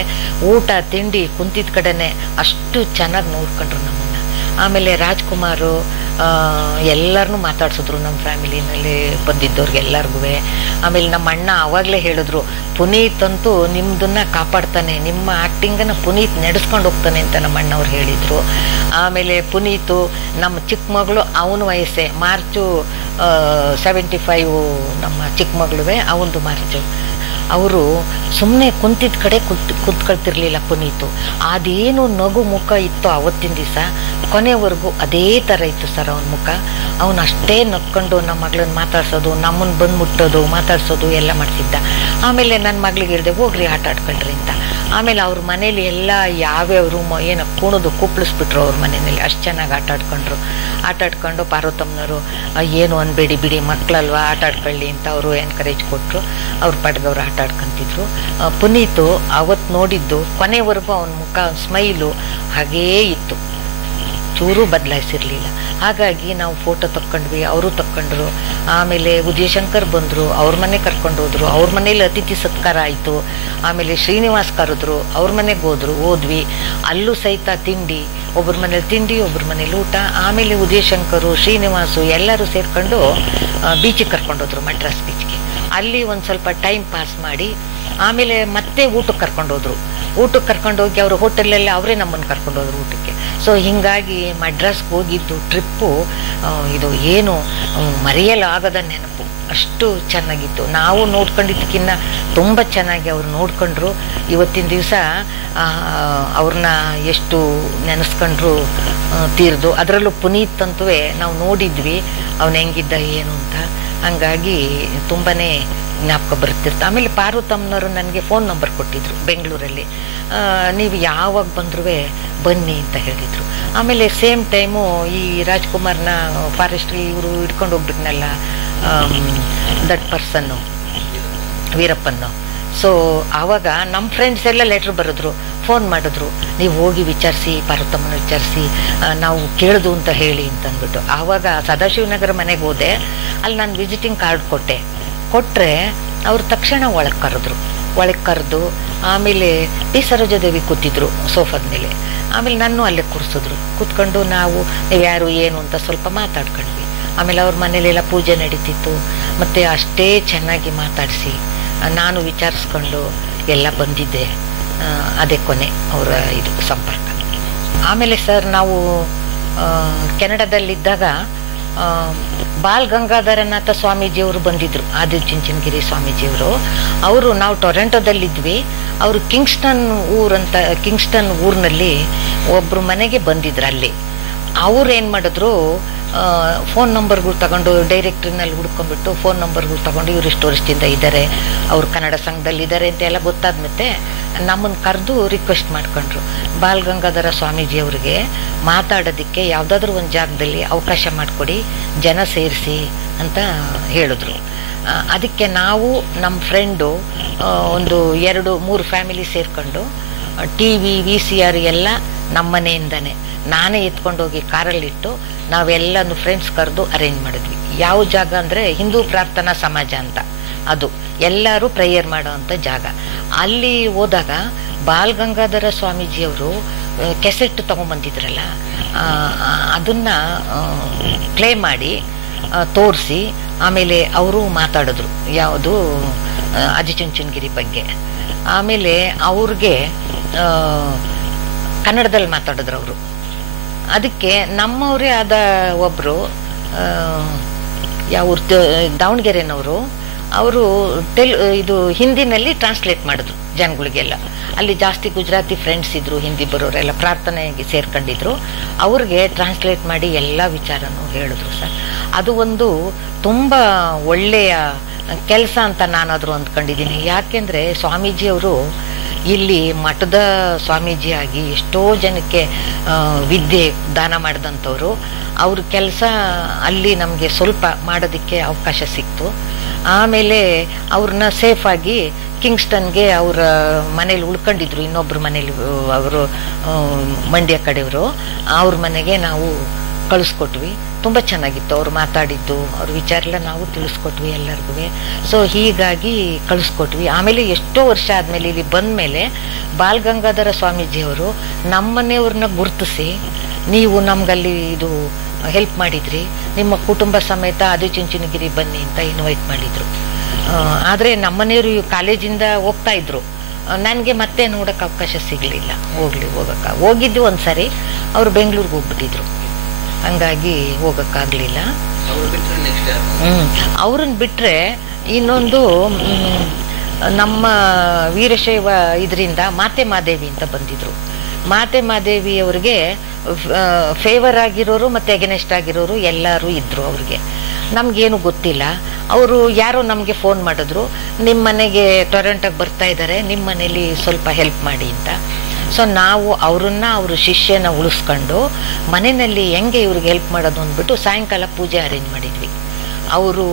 ಊಟ ತಿಂಡಿ ಕುಂತಿದ್ದ ಕಡೆನೇ ಅಷ್ಟು ಚೆನ್ನಾಗಿ ನೋಡ್ಕೊಂಡ್ರು ನಮ್ಮನ್ನು. ಆಮೇಲೆ ರಾಜ್ಕುಮಾರು ಎಲ್ಲರನ್ನೂ ಮಾತಾಡ್ಸಿದ್ರು ನಮ್ಮ ಫ್ಯಾಮಿಲಿನಲ್ಲಿ ಬಂದಿದ್ದವ್ರಿಗೆಲ್ಲರಿಗೂ. ಆಮೇಲೆ ನಮ್ಮ ಅಣ್ಣ ಆವಾಗಲೇ ಹೇಳಿದ್ರು, ಪುನೀತ್ ಅಂತೂ ನಿಮ್ಮದನ್ನು ಕಾಪಾಡ್ತಾನೆ, ನಿಮ್ಮ ಆ್ಯಕ್ಟಿಂಗನ್ನು ಪುನೀತ್ ನಡೆಸ್ಕೊಂಡು ಹೋಗ್ತಾನೆ ಅಂತ ನಮ್ಮ ಅಣ್ಣವ್ರು ಹೇಳಿದರು. ಆಮೇಲೆ ಪುನೀತು ನಮ್ಮ ಚಿಕ್ಕ ಮಗಳು, ಅವನ ವಯಸ್ಸೇ, ಮಾರ್ಚು 75 ನಮ್ಮ ಚಿಕ್ಕ ಮಗಳುವೆ, ಅವನದು ಮಾರ್ಚು. ಅವರು ಸುಮ್ಮನೆ ಕುಂತಿದ್ದ ಕಡೆ ಕುತ್ಕೊಳ್ತಿರ್ಲಿಲ್ಲ ಪುನೀತು. ಅದೇನು ನಗು ಮುಖ ಇತ್ತು ಆವತ್ತಿನ ದಿವಸ, ಕೊನೆವರೆಗೂ ಅದೇ ಥರ ಇತ್ತು ಸರ್ ಅವನ ಮುಖ. ಅವನು ಅಷ್ಟೇ ನಕ್ಕೊಂಡು ನಮ್ಮ ಮಗಳನ್ನ ಮಾತಾಡ್ಸೋದು, ನಮ್ಮನ್ನು ಬಂದು ಮುಟ್ಟೋದು, ಮಾತಾಡ್ಸೋದು ಎಲ್ಲ ಮಾಡ್ತಿದ್ದ. ಆಮೇಲೆ ನನ್ನ ಮಗಳಿಗೆ ಹೇಳಿದೆ ಹೋಗ್ರಿ ಆಟ ಆಡ್ಕೊಂಡ್ರಿ ಅಂತ. ಆಮೇಲೆ ಅವ್ರ ಮನೇಲಿ ಎಲ್ಲ ಯಾವ್ಯಾವ ರೂಮು ಏನೋ ಕುಪ್ಪಳಿಸ್ಬಿಟ್ರು ಅವ್ರ ಮನೆಯಲ್ಲಿ, ಅಷ್ಟು ಚೆನ್ನಾಗಿ ಆಟ ಆಡ್ಕೊಂಡು ಪಾರ್ವತಮ್ಮನವರು ಏನು ಅನ್ಬೇಡಿ ಬಿಡಿ ಮಕ್ಕಳಲ್ವಾ ಆಟ ಆಡ್ಕೊಳ್ಳಿ ಅಂತ ಅವರು ಎನ್ಕರೇಜ್ ಕೊಟ್ಟರು. ಅವ್ರ ಪಾಡ್ಗವ್ರು ಆಟ ಆಡ್ಕೊಂತಿದ್ರು. ಪುನೀತು ಅವತ್ತು ನೋಡಿದ್ದು ಕೊನೆವರೆಗೂ ಅವನ ಮುಖ ಸ್ಮೈಲು ಹಾಗೇ ಇತ್ತು, ಚೂರು ಬದಲಾಯಿಸಿರ್ಲಿಲ್ಲ. ಹಾಗಾಗಿ ನಾವು ಫೋಟೋ ತಕ್ಕೊಂಡ್ವಿ, ಅವರು ತಕ್ಕೊಂಡ್ರು. ಆಮೇಲೆ ಉದಯಶಂಕರ್ ಬಂದರು, ಅವ್ರ ಮನೆ ಕರ್ಕೊಂಡು ಹೋದ್ರು, ಅವ್ರ ಮನೇಲಿ ಅತಿಥಿ ಸತ್ಕಾರ ಆಯಿತು. ಆಮೇಲೆ ಶ್ರೀನಿವಾಸ್ ಕರೆದ್ರು, ಅವ್ರ ಮನೆಗೆ ಹೋದ್ವಿ. ಅಲ್ಲೂ ಸಹಿತ ತಿಂಡಿ, ಒಬ್ಬರ ಮನೇಲಿ ತಿಂಡಿ, ಒಬ್ಬರ ಮನೇಲಿ ಊಟ. ಆಮೇಲೆ ಉದಯಶಂಕರು, ಶ್ರೀನಿವಾಸು ಎಲ್ಲರೂ ಸೇರ್ಕೊಂಡು ಬೀಚಿಗೆ ಕರ್ಕೊಂಡೋದ್ರು, ಮಡ್ರಾಸ್ ಬೀಚ್ಗೆ. ಅಲ್ಲಿ ಒಂದು ಸ್ವಲ್ಪ ಟೈಮ್ ಪಾಸ್ ಮಾಡಿ ಆಮೇಲೆ ಮತ್ತೆ ಊಟಕ್ಕೆ ಕರ್ಕೊಂಡೋದ್ರು. ಊಟಕ್ಕೆ ಕರ್ಕೊಂಡೋಗಿ ಅವರು ಹೋಟೆಲಲ್ಲಿ ಅವರೇ ನಮ್ಮನ್ನು ಕರ್ಕೊಂಡೋದ್ರು ಊಟಕ್ಕೆ. ಸೊ ಹೀಗಾಗಿ ಮಡ್ರಾಸ್ಗೆ ಹೋಗಿದ್ದು ಟ್ರಿಪ್ಪು ಇದು ಏನು ಮರೆಯಲಾಗದ ನೆನಪು. ಅಷ್ಟು ಚೆನ್ನಾಗಿತ್ತು. ನಾವು ನೋಡ್ಕೊಂಡಿದ್ದಕ್ಕಿಂತ ತುಂಬ ಚೆನ್ನಾಗಿ ಅವ್ರು ನೋಡ್ಕೊಂಡ್ರು. ಇವತ್ತಿನ ದಿವಸ ಅವ್ರನ್ನ ಎಷ್ಟು ನೆನೆಸ್ಕೊಂಡ್ರು ತೀರ್ದು. ಅದರಲ್ಲೂ ಪುನೀತ್ ಅಂತೂ ನಾವು ನೋಡಿದ್ವಿ ಅವನು ಹೆಂಗಿದ್ದ ಏನು ಅಂತ. ಹಂಗಾಗಿ ತುಂಬಾ ಜ್ಞಾಪಕ ಬರುತ್ತಿರ್ತ. ಆಮೇಲೆ ಪಾರ್ವತಮ್ಮನವರು ನನಗೆ ಫೋನ್ ನಂಬರ್ ಕೊಟ್ಟಿದ್ರು ಬೆಂಗಳೂರಲ್ಲಿ. ನೀವು ಯಾವಾಗ ಬಂದ್ರೂ ಬನ್ನಿ ಅಂತ ಹೇಳಿದರು. ಆಮೇಲೆ ಸೇಮ್ ಟೈಮು ಈ ರಾಜ್ಕುಮಾರ್ನ ಫಾರೆಸ್ಟ್ರಿ ಇವರು ಹಿಡ್ಕೊಂಡು ಹೋಗ್ಬಿಟ್ನಲ್ಲ ದಟ್ ಪರ್ಸನ್ನು ವೀರಪ್ಪನ್ನು. ಸೊ ಆವಾಗ ನಮ್ಮ ಫ್ರೆಂಡ್ಸ್ ಎಲ್ಲ ಲೆಟ್ರ್ ಬರೆದ್ರು, ಫೋನ್ ಮಾಡಿದ್ರು, ನೀವು ಹೋಗಿ ವಿಚಾರಿಸಿ, ಪಾರ್ವತಮ್ಮನ ವಿಚಾರಿಸಿ, ನಾವು ಕೇಳ್ದು ಅಂತ ಹೇಳಿ ಅಂತಂದ್ಬಿಟ್ಟು. ಆವಾಗ ಸದಾಶಿವನಗರ ಮನೆಗೆ ಹೋದೆ. ಅಲ್ಲಿ ನಾನು ವಿಸಿಟಿಂಗ್ ಕಾರ್ಡ್ ಕೊಟ್ಟರೆ ಅವ್ರು ತಕ್ಷಣ ಒಳಗೆ ಕರೆದು ಆಮೇಲೆ ಪಿ ಸರೋಜಾದೇವಿ ಕೂತಿದ್ರು ಸೋಫಾದ ಮೇಲೆ. ಆಮೇಲೆ ನಾನು ಅಲ್ಲೇ ಕೂರಿಸಿದ್ರು. ಕೂತ್ಕೊಂಡು ನೀವು ಯಾರು ಏನು ಅಂತ ಸ್ವಲ್ಪ ಮಾತಾಡ್ಕೊಂಡ್ವಿ. ಆಮೇಲೆ ಅವ್ರ ಮನೇಲೆಲ್ಲ ಪೂಜೆ ನಡೀತಿತ್ತು. ಮತ್ತು ಅಷ್ಟೇ ಚೆನ್ನಾಗಿ ಮಾತಾಡಿಸಿ ನಾನು ವಿಚಾರಿಸ್ಕೊಂಡು ಎಲ್ಲ ಬಂದಿದ್ದೆ. ಅದೇ ಕೊನೆ ಅವರ ಇದು ಸಂಪರ್ಕ. ಆಮೇಲೆ ಸರ್ ನಾವು ಕೆನಡಾದಲ್ಲಿದ್ದಾಗ ಬಾಲ್ ಗಂಗಾಧರನಾಥ ಸ್ವಾಮೀಜಿಯವರು ಬಂದಿದ್ರು, ಆದಿಚುಂಚನಗಿರಿ ಸ್ವಾಮೀಜಿಯವರು. ನಾವು ಟೊರೆಂಟೋದಲ್ಲಿದ್ವಿ. ಅವರು ಕಿಂಗ್ಸ್ಟನ್ ಊರಿನಲ್ಲಿ ಒಬ್ಬರು ಮನೆಗೆ ಬಂದಿದ್ರು. ಅಲ್ಲಿ ಅವ್ರು ಏನು ಮಾಡಿದ್ರು, ಫೋನ್ ನಂಬರ್ಗಳು ತಗೊಂಡು ಡೈರೆಕ್ಟ್ರಿನಲ್ಲಿ ಹುಡ್ಕೊಂಡ್ಬಿಟ್ಟು ಫೋನ್ ನಂಬರ್ಗಳು ತಗೊಂಡು ಇವರು ಇಷ್ಟು ವರ್ಷದಿಂದ ಇದ್ದಾರೆ, ಅವ್ರು ಕನ್ನಡ ಸಂಘದಲ್ಲಿದ್ದಾರೆ ಅಂತ ಎಲ್ಲ ಗೊತ್ತಾದ್ಮೇಲೆ ನಮ್ಮನ್ನು ಕರೆದು ರಿಕ್ವೆಸ್ಟ್ ಮಾಡ್ಕೊಂಡ್ರು. ಬಾಲ್ ಗಂಗಾಧರ ಸ್ವಾಮೀಜಿಯವ್ರಿಗೆ ಮಾತಾಡೋದಕ್ಕೆ ಯಾವುದಾದ್ರೂ ಒಂದು ಜಾಗದಲ್ಲಿ ಅವಕಾಶ ಮಾಡಿಕೊಡಿ, ಜನ ಸೇರಿಸಿ ಅಂತ ಹೇಳಿದ್ರು. ಅದಕ್ಕೆ ನಾವು ನಮ್ಮ ಫ್ರೆಂಡು ಒಂದು 2-3 ಫ್ಯಾಮಿಲಿ ಸೇರಿಕೊಂಡು TV VCR ಎಲ್ಲ ನಮ್ಮ ಮನೆಯಿಂದನೇ ನಾನೇ ಎತ್ಕೊಂಡೋಗಿ ಕಾರಲ್ಲಿಟ್ಟು ನಾವೆಲ್ಲನೂ ಫ್ರೆಂಡ್ಸ್ ಕರೆದು ಅರೇಂಜ್ ಮಾಡಿದ್ವಿ. ಯಾವ ಜಾಗ ಅಂದರೆ ಹಿಂದೂ ಪ್ರಾರ್ಥನಾ ಸಮಾಜ ಅಂತ, ಅದು ಎಲ್ಲರೂ ಪ್ರೇಯರ್ ಮಾಡೋ ಅಂಥ ಜಾಗ. ಅಲ್ಲಿ ಹೋದಾಗ ಬಾಲ್ ಗಂಗಾಧರ ಸ್ವಾಮೀಜಿಯವರು ಕೆಸೆಟ್ ತೊಗೊಂಬಂದಿದ್ರಲ್ಲ, ಅದನ್ನು ಪ್ಲೇ ಮಾಡಿ ತೋರಿಸಿ ಆಮೇಲೆ ಅವರು ಮಾತಾಡಿದ್ರು ಯಾವುದು ಆದಿಚುಂಚನಗಿರಿ ಬಗ್ಗೆ. ಆಮೇಲೆ ಅವ್ರಿಗೆ ಕನ್ನಡದಲ್ಲಿ ಮಾತಾಡಿದ್ರು ಅವರು. ಅದಕ್ಕೆ ನಮ್ಮವರೇ ಆದ ಒಬ್ಬರು ಯಾವ ದಾವಣಗೆರೆನವರು, ಅವರು ಇದು ಹಿಂದಿನಲ್ಲಿ ಟ್ರಾನ್ಸ್ಲೇಟ್ ಮಾಡಿದ್ರು ಜನಗಳಿಗೆಲ್ಲ. ಅಲ್ಲಿ ಜಾಸ್ತಿ ಗುಜರಾತಿ ಫ್ರೆಂಡ್ಸ್ ಇದ್ರು, ಹಿಂದಿ ಬರೋರೆಲ್ಲ ಪ್ರಾರ್ಥನೆಗೆ ಸೇರ್ಕೊಂಡಿದ್ರು. ಅವ್ರಿಗೆ ಟ್ರಾನ್ಸ್ಲೇಟ್ ಮಾಡಿ ಎಲ್ಲ ವಿಚಾರನೂ ಹೇಳಿದ್ರು ಸರ್. ಅದು ಒಂದು ತುಂಬ ಒಳ್ಳೆಯ ಕೆಲಸ ಅಂತ ನಾನಾದರೂ ಅಂದ್ಕೊಂಡಿದ್ದೀನಿ. ಯಾಕೆಂದರೆ ಸ್ವಾಮೀಜಿಯವರು ಇಲ್ಲಿ ಮಠದ ಸ್ವಾಮೀಜಿಯಾಗಿ ಎಷ್ಟೋ ಜನಕ್ಕೆ ವಿದ್ಯೆ ದಾನ ಮಾಡಿದಂಥವ್ರು. ಅವ್ರ ಕೆಲಸ ಅಲ್ಲಿ ನಮಗೆ ಸ್ವಲ್ಪ ಮಾಡೋದಕ್ಕೆ ಅವಕಾಶ ಸಿಕ್ತು. ಆಮೇಲೆ ಅವ್ರನ್ನ ಸೇಫಾಗಿ ಕಿಂಗ್ಸ್ಟನ್ಗೆ ಅವರ ಮನೇಲಿ ಉಳ್ಕೊಂಡಿದ್ರು. ಇನ್ನೊಬ್ಬರ ಮನೇಲಿ ಅವರು ಮಂಡ್ಯ ಕಡೆಯವರು, ಅವ್ರ ಮನೆಗೆ ನಾವು ಕಳಿಸ್ಕೊಟ್ವಿ. ತುಂಬ ಚೆನ್ನಾಗಿತ್ತು ಅವ್ರು ಮಾತಾಡಿದ್ದು, ಅವ್ರ ವಿಚಾರ ಎಲ್ಲ ನಾವು ತಿಳಿಸ್ಕೊಟ್ವಿ ಎಲ್ಲರಿಗೂ. ಸೊ ಹೀಗಾಗಿ ಕಳಿಸ್ಕೊಟ್ವಿ. ಆಮೇಲೆ ಎಷ್ಟೋ ವರ್ಷ ಆದಮೇಲೆ ಇಲ್ಲಿ ಬಂದ ಮೇಲೆ ಬಾಲ್ ಗಂಗಾಧರ ಸ್ವಾಮೀಜಿಯವರು ನಮ್ಮನೆಯವ್ರನ್ನ ಗುರುತಿಸಿ, ನೀವು ನಮ್ಗಲ್ಲಿ ಇದು ಹೆಲ್ಪ್ ಮಾಡಿದ್ರಿ, ನಿಮ್ಮ ಕುಟುಂಬ ಸಮೇತ ಆದಿಚುಂಚನಗಿರಿ ಬನ್ನಿ ಅಂತ ಇನ್ವೈಟ್ ಮಾಡಿದರು. ಆದರೆ ನಮ್ಮನೆಯವರು ಕಾಲೇಜಿಂದ ಹೋಗ್ತಾ ಇದ್ರು, ನನಗೆ ಮತ್ತೆ ನೋಡೋಕ್ಕೆ ಅವಕಾಶ ಸಿಗಲಿಲ್ಲ. ಹೋಗಿದ್ದು ಒಂದು ಸಾರಿ, ಅವರು ಬೆಂಗಳೂರಿಗೆ ಹೋಗ್ಬಿಟ್ಟಿದ್ರು, ಹಂಗಾಗಿ ಹೋಗೋಕ್ಕಾಗಲಿಲ್ಲ. ಅವ್ರನ್ನ ಬಿಟ್ಟರೆ ಇನ್ನೊಂದು ನಮ್ಮ ವೀರಶೈವ ಇದರಿಂದ ಮಾತೆ ಮಾದೇವಿ ಅಂತ ಬಂದಿದ್ರು. ಮಾತೆ ಮಾದೇವಿ ಅವ್ರಿಗೆ ಫೇವರ್ ಆಗಿರೋರು ಮತ್ತು ಎಗನೆಸ್ಟ್ ಆಗಿರೋರು ಎಲ್ಲರೂ ಇದ್ದರು. ಅವ್ರಿಗೆ ನಮಗೇನು ಗೊತ್ತಿಲ್ಲ. ಅವರು ಯಾರೋ ನಮಗೆ ಫೋನ್ ಮಾಡಿದ್ರು, ನಿಮ್ಮ ಮನೆಗೆ ಟೊರೆಂಟೋಗೆ ಬರ್ತಾ ಇದ್ದಾರೆ, ನಿಮ್ಮ ಮನೇಲಿ ಸ್ವಲ್ಪ ಹೆಲ್ಪ್ ಮಾಡಿ ಅಂತ. ಸೊ ನಾವು ಅವ್ರ ಶಿಷ್ಯನ ಉಳಿಸ್ಕೊಂಡು ಮನೆಯಲ್ಲಿ ಹೆಂಗೆ ಇವ್ರಿಗೆ ಹೆಲ್ಪ್ ಮಾಡೋದು ಅಂದ್ಬಿಟ್ಟು ಸಾಯಂಕಾಲ ಪೂಜೆ ಅರೇಂಜ್ ಮಾಡಿದ್ವಿ. ಅವರು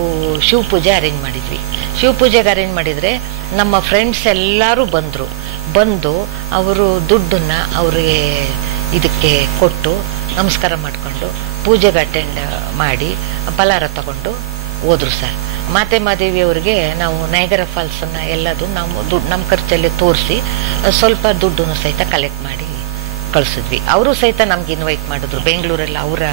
ಶಿವ ಪೂಜೆ ಅರೇಂಜ್ ಮಾಡಿದ್ವಿ. ಶಿವ ಪೂಜೆಗೆ ಅರೇಂಜ್ ಮಾಡಿದರೆ ನಮ್ಮ ಫ್ರೆಂಡ್ಸ್ ಎಲ್ಲರೂ ಬಂದು ಅವರು ದುಡ್ಡನ್ನು ಅವ್ರಿಗೆ ಇದಕ್ಕೆ ಕೊಟ್ಟು ನಮಸ್ಕಾರ ಮಾಡಿಕೊಂಡು ಪೂಜೆಗೆ ಅಟೆಂಡ್ ಮಾಡಿ ಫಲಾರ ತಗೊಂಡು ಹೋದ್ರು ಸರ್. ಮಾತೆ ಮಾದೇವಿ ಅವ್ರಿಗೆ ನಾವು ನೈಗರ ಫಾಲ್ಸನ್ನು ಎಲ್ಲದು ನಾವು ನಮ್ಮ ಖರ್ಚಲ್ಲೇ ತೋರಿಸಿ ಸ್ವಲ್ಪ ದುಡ್ಡನ್ನು ಸಹಿತ ಕಲೆಕ್ಟ್ ಮಾಡಿ ಕಳಿಸಿದ್ವಿ. ಅವರು ಸಹಿತ ನಮ್ಗೆ ಇನ್ವೈಟ್ ಮಾಡಿದ್ರು ಬೆಂಗಳೂರಲ್ಲಿ ಅವರ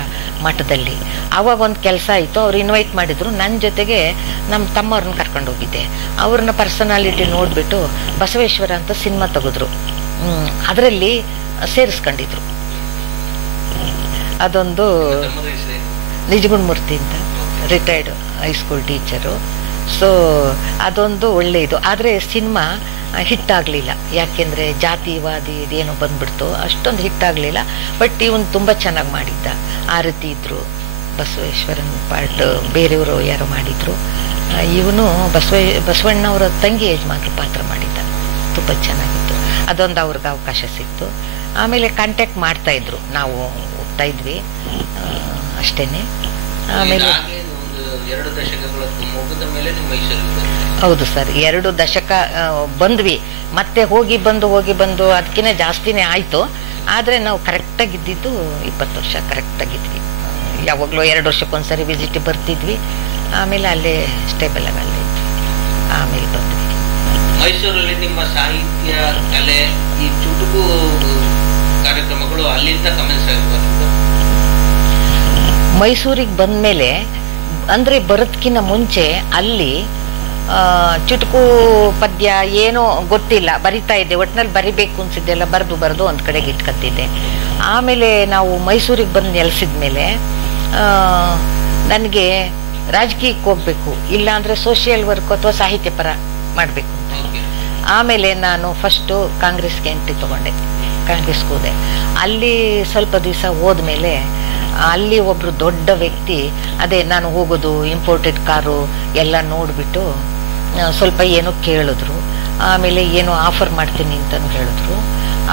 ಮಠದಲ್ಲಿ. ಆವಾಗ ಒಂದು ಕೆಲಸ ಆಯಿತು, ಅವ್ರು ಇನ್ವೈಟ್ ಮಾಡಿದ್ರು. ನನ್ನ ಜೊತೆಗೆ ನಮ್ಮ ತಮ್ಮವ್ರನ್ನ ಕರ್ಕೊಂಡು ಹೋಗಿದ್ದೆ. ಅವ್ರನ್ನ ಪರ್ಸನಾಲಿಟಿ ನೋಡಿಬಿಟ್ಟು ಬಸವೇಶ್ವರ ಅಂತ ಸಿನಿಮಾ ತೆಗೆದ್ರು, ಅದರಲ್ಲಿ ಸೇರಿಸ್ಕೊಂಡಿದ್ರು. ಅದೊಂದು ನಿಜಗುಣಮೂರ್ತಿ ಅಂತ ರಿಟೈರ್ಡ್ ಹೈಸ್ಕೂಲ್ ಟೀಚರು. ಸೊ ಅದೊಂದು ಒಳ್ಳೆಯದು. ಆದರೆ ಸಿನಿಮಾ ಹಿಟ್ಟಾಗಲಿಲ್ಲ, ಯಾಕೆಂದರೆ ಜಾತಿವಾದಿ ಇದೇನೋ ಬಂದ್ಬಿಡ್ತು, ಅಷ್ಟೊಂದು ಹಿಟ್ಟಾಗಲಿಲ್ಲ. ಬಟ್ ಇವನು ತುಂಬ ಚೆನ್ನಾಗಿ ಮಾಡಿದ್ದ. ಆರತಿ ಇದ್ದರು, ಬಸವೇಶ್ವರನ್ ಪಾರ್ಟ್ ಬೇರೆಯವರು ಯಾರೋ ಮಾಡಿದರು. ಇವನು ಬಸವಣ್ಣವರ ತಂಗಿ ಯಜಮಾನ್ರ ಪಾತ್ರ ಮಾಡಿದ್ದ, ತುಂಬ ಚೆನ್ನಾಗಿತ್ತು. ಅದೊಂದು ಅವ್ರಿಗೆ ಅವಕಾಶ ಸಿಕ್ತು. ಆಮೇಲೆ ಕಾಂಟ್ಯಾಕ್ಟ್ ಮಾಡ್ತಾಯಿದ್ರು, ನಾವು ಹೋಗ್ತಾ ಇದ್ವಿ ಅಷ್ಟೇ. ಆಮೇಲೆ 2 ದಶಕಗಳ ಮುಗಿದ ಮೇಲೆ ನಿಮ್ಮ ಮೈಸೂರಿಗೆ ಹೌದು ಸರ್, 2 ದಶಕ ಬಂದ್ವಿ. ಮತ್ತೆ ಹೋಗಿ ಬಂದು ಅದಕ್ಕಿಂತ ಜಾಸ್ತಿನೇ ಆಯಿತು. ಆದರೆ ನಾವು ಕರೆಕ್ಟಾಗಿದ್ದು 20 ವರ್ಷ ಕರೆಕ್ಟಾಗಿದ್ವಿ. ಯಾವಾಗಲೂ 2 ವರ್ಷಕ್ಕೊಂದ್ಸರಿ ವಿಸಿಟ್ ಬರ್ತಿದ್ವಿ. ಆಮೇಲೆ ಅಲ್ಲೇ ಸ್ಟೇಬಲ್ ಆಗಿ ಅಲ್ಲೇ ಇದ್ವಿ. ಆಮೇಲೆ ಬಂದ್ವಿ. ಮೈಸೂರಲ್ಲಿ ನಿಮ್ಮ ಸಾಹಿತ್ಯ ಕಲೆ ಈ ಚುಟುಕು ಕಾರ್ಯಕ್ರಮಗಳು ಅಲ್ಲಿಂದ ಗಮನಿಸಬಹುದು. ಮೈಸೂರಿಗೆ ಬಂದಮೇಲೆ ಅಂದರೆ ಬರೋದಕ್ಕಿಂತ ಮುಂಚೆ ಅಲ್ಲಿ ಚುಟುಕು ಪದ್ಯ ಏನೋ ಗೊತ್ತಿಲ್ಲ, ಬರಿತಾ ಇದ್ದೆ. ಒಟ್ಟಿನಲ್ಲಿ ಬರಿಬೇಕು ಅನ್ಸಿದ್ದೆಲ್ಲ ಬರೆದು ಒಂದು ಕಡೆಗೆ ಇಟ್ಕೊತಿದ್ದೆ. ಆಮೇಲೆ ನಾವು ಮೈಸೂರಿಗೆ ಬಂದು ನೆಲೆಸಿದ ಮೇಲೆ ನನಗೆ ರಾಜಕೀಯಕ್ಕೆ ಹೋಗ್ಬೇಕು, ಇಲ್ಲಾಂದರೆ ಸೋಷಿಯಲ್ ವರ್ಕ್ ಅಥವಾ ಸಾಹಿತ್ಯ ಪರ ಮಾಡಬೇಕು ಅಂತ. ಆಮೇಲೆ ನಾನು ಫಸ್ಟು ಕಾಂಗ್ರೆಸ್ಗೆ ಎಂಟ್ರಿ ತೊಗೊಂಡೆ, ಕಾಂಗ್ರೆಸ್ಗೆ ಹೋದೆ. ಅಲ್ಲಿ ಸ್ವಲ್ಪ ದಿವಸ ಹೋದ್ಮೇಲೆ ಅಲ್ಲಿ ಒಬ್ಬರು ದೊಡ್ಡ ವ್ಯಕ್ತಿ, ಅದೇ ನಾನು ಹೋಗೋದು ಇಂಪೋರ್ಟೆಡ್ ಕಾರು ಎಲ್ಲ ನೋಡಿಬಿಟ್ಟು ಸ್ವಲ್ಪ ಏನೋ ಕೇಳಿದ್ರು. ಆಮೇಲೆ ಏನೋ ಆಫರ್ ಮಾಡ್ತೀನಿ ಅಂತಲೂ ಹೇಳಿದ್ರು.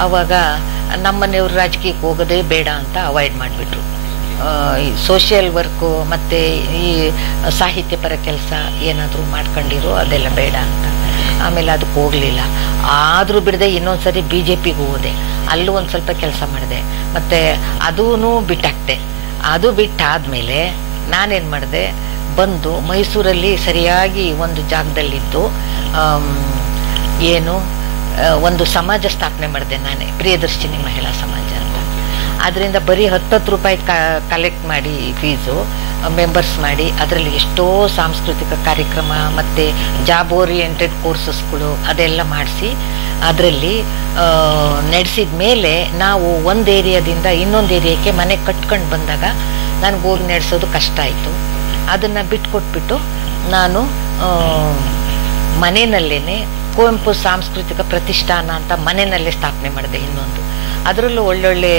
ಆವಾಗ ನಮ್ಮನೆಯವರು ರಾಜಕೀಯಕ್ಕೆ ಹೋಗೋದೇ ಬೇಡ ಅಂತ ಅವಾಯ್ಡ್ ಮಾಡಿಬಿಟ್ರು. ಈ ಸೋಷಿಯಲ್ ವರ್ಕು ಮತ್ತು ಈ ಸಾಹಿತ್ಯ ಪರ ಕೆಲಸ ಏನಾದರೂ ಮಾಡ್ಕೊಂಡಿರೋ ಅದೆಲ್ಲ ಬೇಡ ಅಂತ. ಆಮೇಲೆ ಅದಕ್ಕೆ ಹೋಗಲಿಲ್ಲ. ಆದರೂ ಬಿಡದೆ ಇನ್ನೊಂದ್ಸರಿ BJPಗೆ ಹೋದೆ, ಅಲ್ಲೂ ಒಂದು ಸ್ವಲ್ಪ ಕೆಲಸ ಮಾಡಿದೆ. ಮತ್ತು ಅದೂ ಬಿಟ್ಟಾಕ್ತೆ. ಅದು ಬಿಟ್ಟಾದಮೇಲೆ ನಾನೇನು ಮಾಡಿದೆ, ಬಂದು ಮೈಸೂರಲ್ಲಿ ಸರಿಯಾಗಿ ಒಂದು ಜಾಗದಲ್ಲಿದ್ದು ಒಂದು ಸಮಾಜ ಸ್ಥಾಪನೆ ಮಾಡಿದೆ ನಾನೇ, ಪ್ರಿಯದರ್ಶಿನಿ ಮಹಿಳಾ ಸಮಾಜ ಅಂತ. ಅದರಿಂದ ಬರೀ 10 ರೂಪಾಯಿ ಕಲೆಕ್ಟ್ ಮಾಡಿ ಫೀಸು ಮೆಂಬರ್ಸ್ ಮಾಡಿ, ಅದರಲ್ಲಿ ಎಷ್ಟೋ ಸಾಂಸ್ಕೃತಿಕ ಕಾರ್ಯಕ್ರಮ ಮತ್ತು ಜಾಬ್ ಓರಿಯೆಂಟೆಡ್ ಕೋರ್ಸಸ್ಗಳು ಅದೆಲ್ಲ ಮಾಡಿಸಿ ಅದರಲ್ಲಿ ನಡೆಸಿದ ಮೇಲೆ ನಾವು ಒಂದು ಏರಿಯಾದಿಂದ ಇನ್ನೊಂದು ಏರಿಯಾಕ್ಕೆ ಮನೆ ಕಟ್ಕೊಂಡು ಬಂದಾಗ ನನಗೆ ಹೋಗಿ ನಡೆಸೋದು ಕಷ್ಟ ಆಯಿತು. ಅದನ್ನು ಬಿಟ್ಕೊಟ್ಬಿಟ್ಟು ನಾನು ಮನೆಯಲ್ಲೇ ಕುವೆಂಪು ಸಾಂಸ್ಕೃತಿಕ ಪ್ರತಿಷ್ಠಾನ ಅಂತ ಮನೆಯಲ್ಲೇ ಸ್ಥಾಪನೆ ಮಾಡಿದೆ ಇನ್ನೊಂದು. ಅದರಲ್ಲೂ ಒಳ್ಳೊಳ್ಳೆ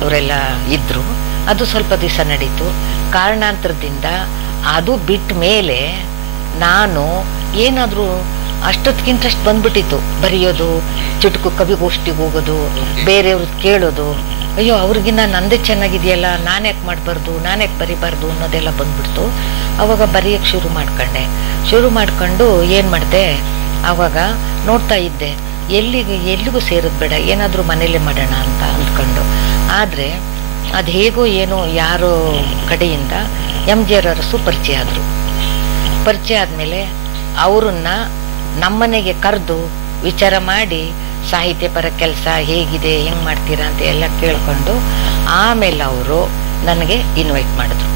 ಅವರೆಲ್ಲ ಇದ್ದರು. ಅದು ಸ್ವಲ್ಪ ದಿವಸ ನಡೀತು. ಕಾರಣಾಂತರದಿಂದ ಅದು ಬಿಟ್ಟ ಮೇಲೆ ನಾನು ಏನಾದರೂ ಅಷ್ಟೊತ್ತಿಗೆ ಇಂಟ್ರೆಸ್ಟ್ ಬಂದ್ಬಿಟ್ಟಿತ್ತು. ಬರೆಯೋದು, ಚುಟುಕು ಕವಿಗೋಷ್ಠಿಗೆ ಹೋಗೋದು, ಬೇರೆಯವ್ರದ್ದು ಕೇಳೋದು. ಅಯ್ಯೋ ಅವ್ರಿಗಿನ್ನ ನಂದೇ ಚೆನ್ನಾಗಿದೆಯಲ್ಲ, ನಾನ್ಯಾಕೆ ಮಾಡಬಾರ್ದು, ನಾನ್ಯಾಕೆ ಬರಿಬಾರ್ದು ಅನ್ನೋದೆಲ್ಲ ಬಂದ್ಬಿಡ್ತು. ಆವಾಗ ಬರೆಯೋಕ್ಕೆ ಶುರು ಮಾಡ್ಕೊಂಡು ಏನು ಮಾಡಿದೆ, ಆವಾಗ ನೋಡ್ತಾ ಇದ್ದೆ ಎಲ್ಲಿಗೂ ಸೇರೋದು ಬೇಡ, ಏನಾದರೂ ಮನೇಲೇ ಮಾಡೋಣ ಅಂತ ಅಂದ್ಕೊಂಡು. ಆದರೆ ಅದು ಹೇಗೋ ಏನೋ ಯಾರೋ ಕಡೆಯಿಂದ MGR ಅರಸು ಪರಿಚಯ ಆದಮೇಲೆ ಅವರನ್ನ ನಮ್ಮನೆಗೆ ಕರೆದು ವಿಚಾರ ಮಾಡಿ ಸಾಹಿತ್ಯ ಪರ ಕೆಲಸ ಹೇಗಿದೆ, ಹೆಂಗೆ ಮಾಡ್ತೀರಾ ಅಂತ ಎಲ್ಲ ಕೇಳ್ಕೊಂಡು ಆಮೇಲೆ ಅವರು ನನಗೆ ಇನ್ವೈಟ್ ಮಾಡಿದ್ರು,